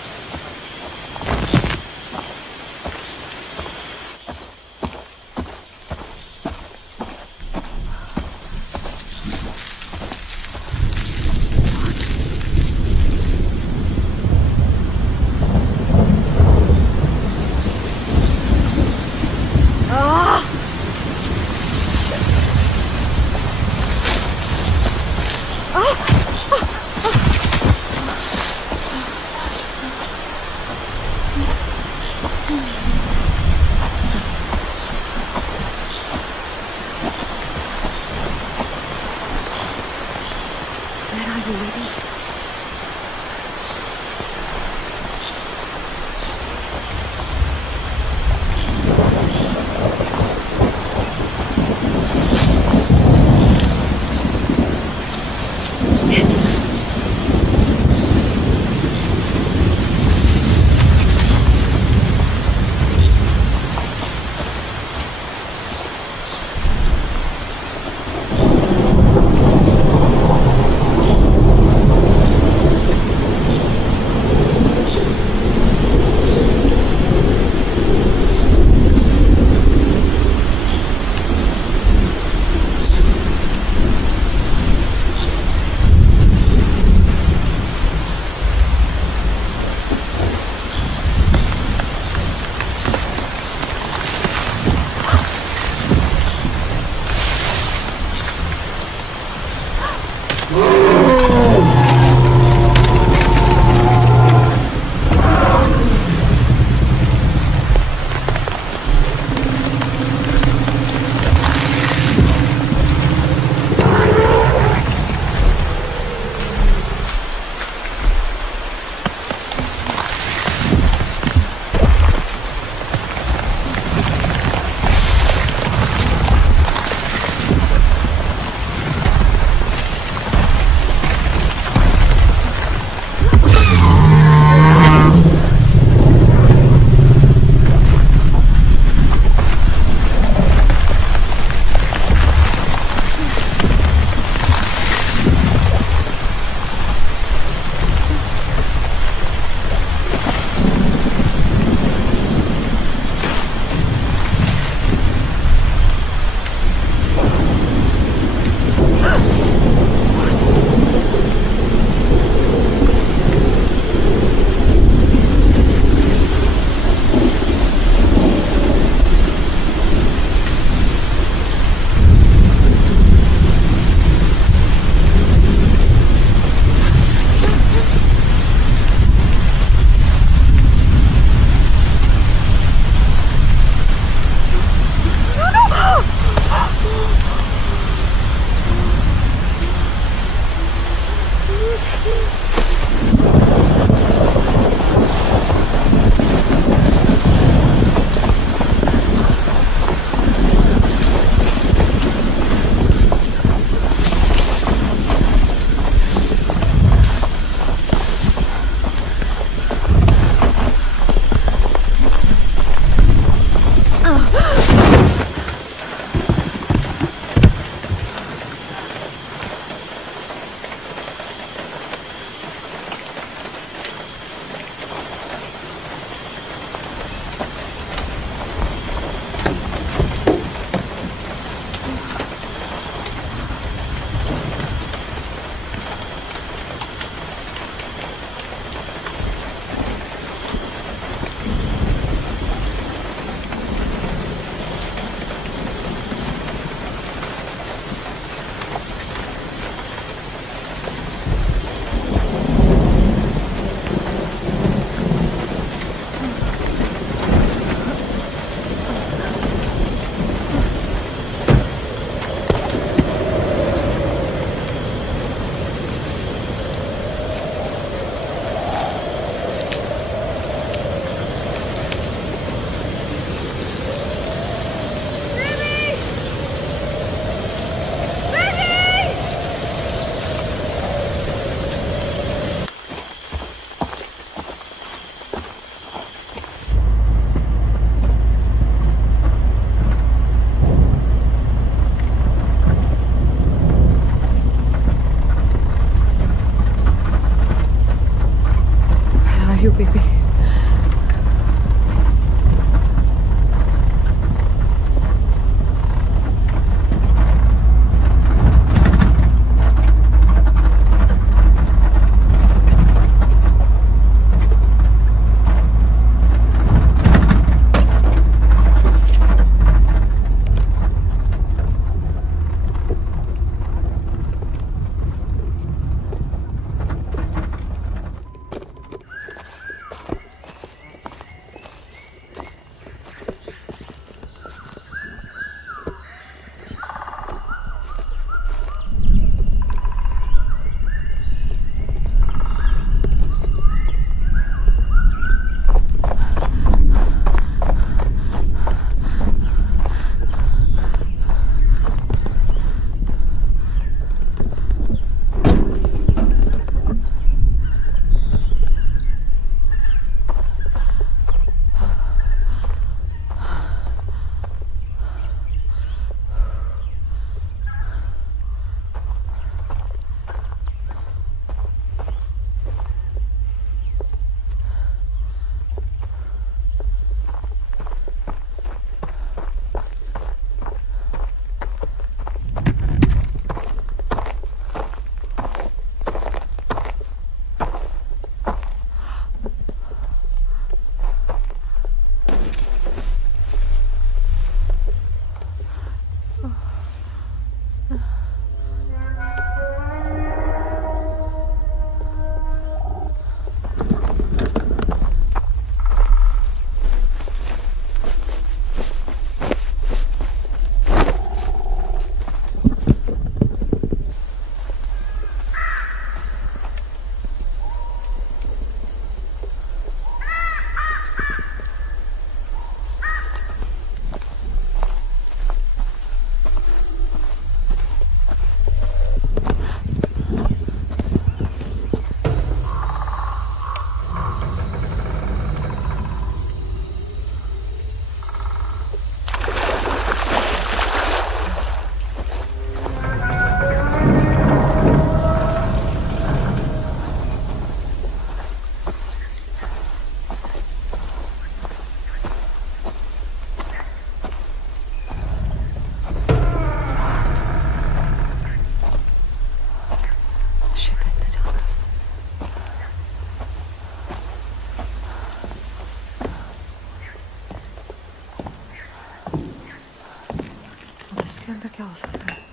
क्या हो सकता है?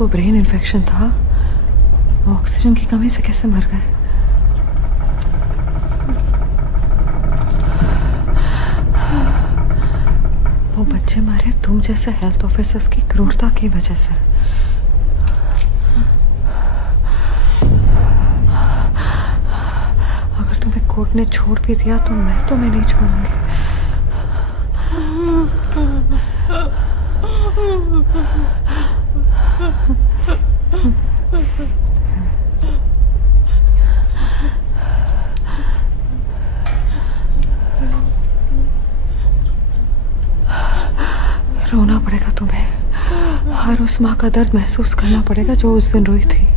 को ब्रेन इन्फेक्शन था, वो ऑक्सीजन की कमी से कैसे मर गए? वो बच्चे मरे तुम जैसे हेल्थ ऑफिसर्स की क्रूरता की वजह से। अगर तुम्हें कोर्ट ने छोड़ भी दिया तो मैं तुम्हें नहीं छोड़ूंगी। रोना पड़ेगा तुम्हें, हर उस माँ का दर्द महसूस करना पड़ेगा जो उस दिन रोई थी।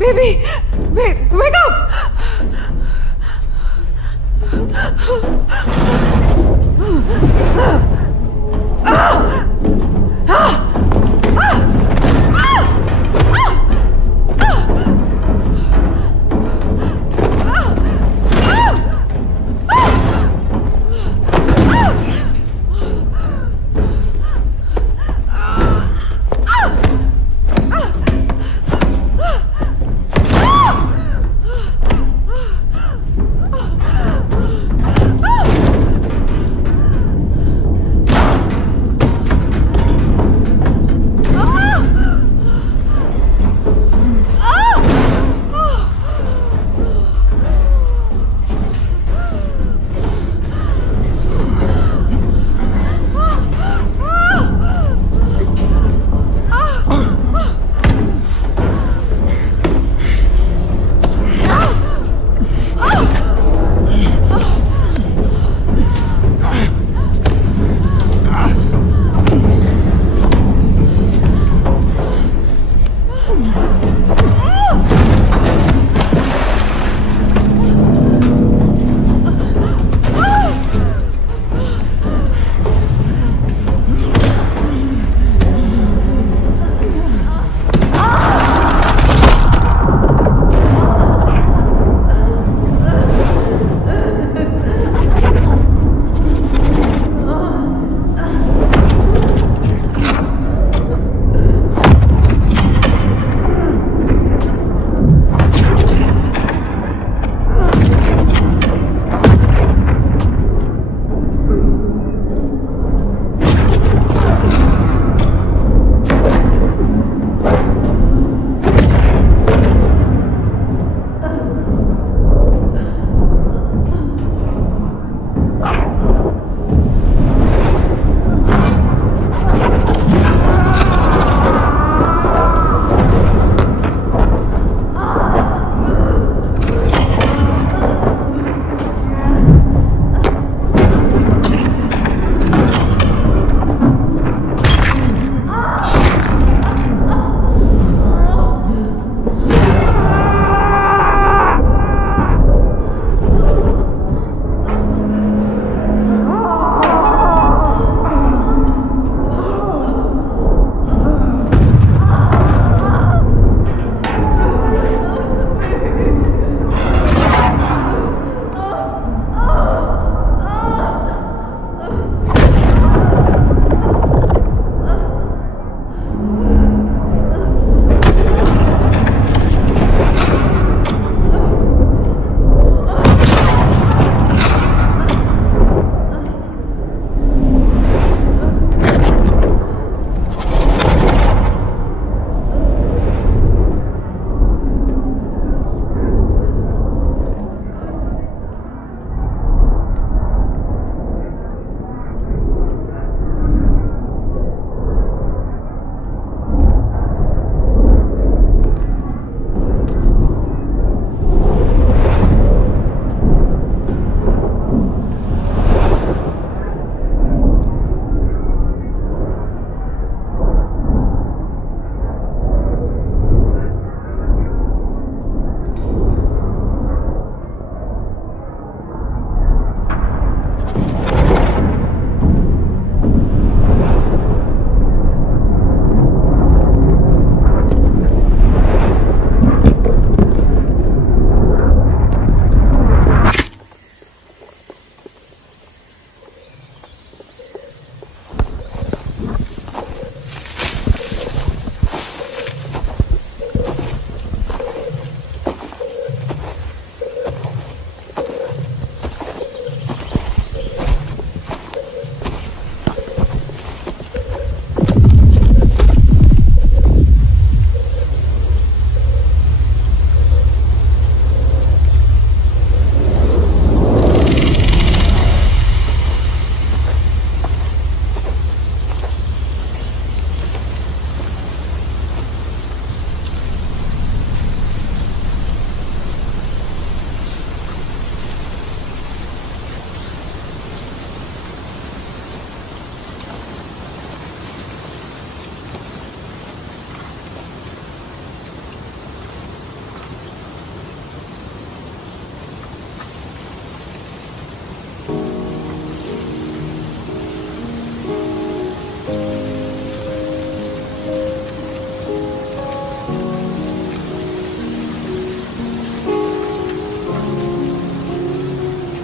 Baby, wake up!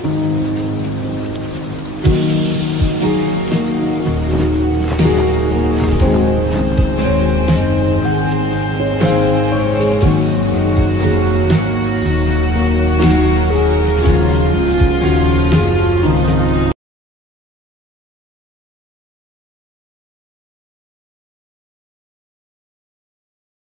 है।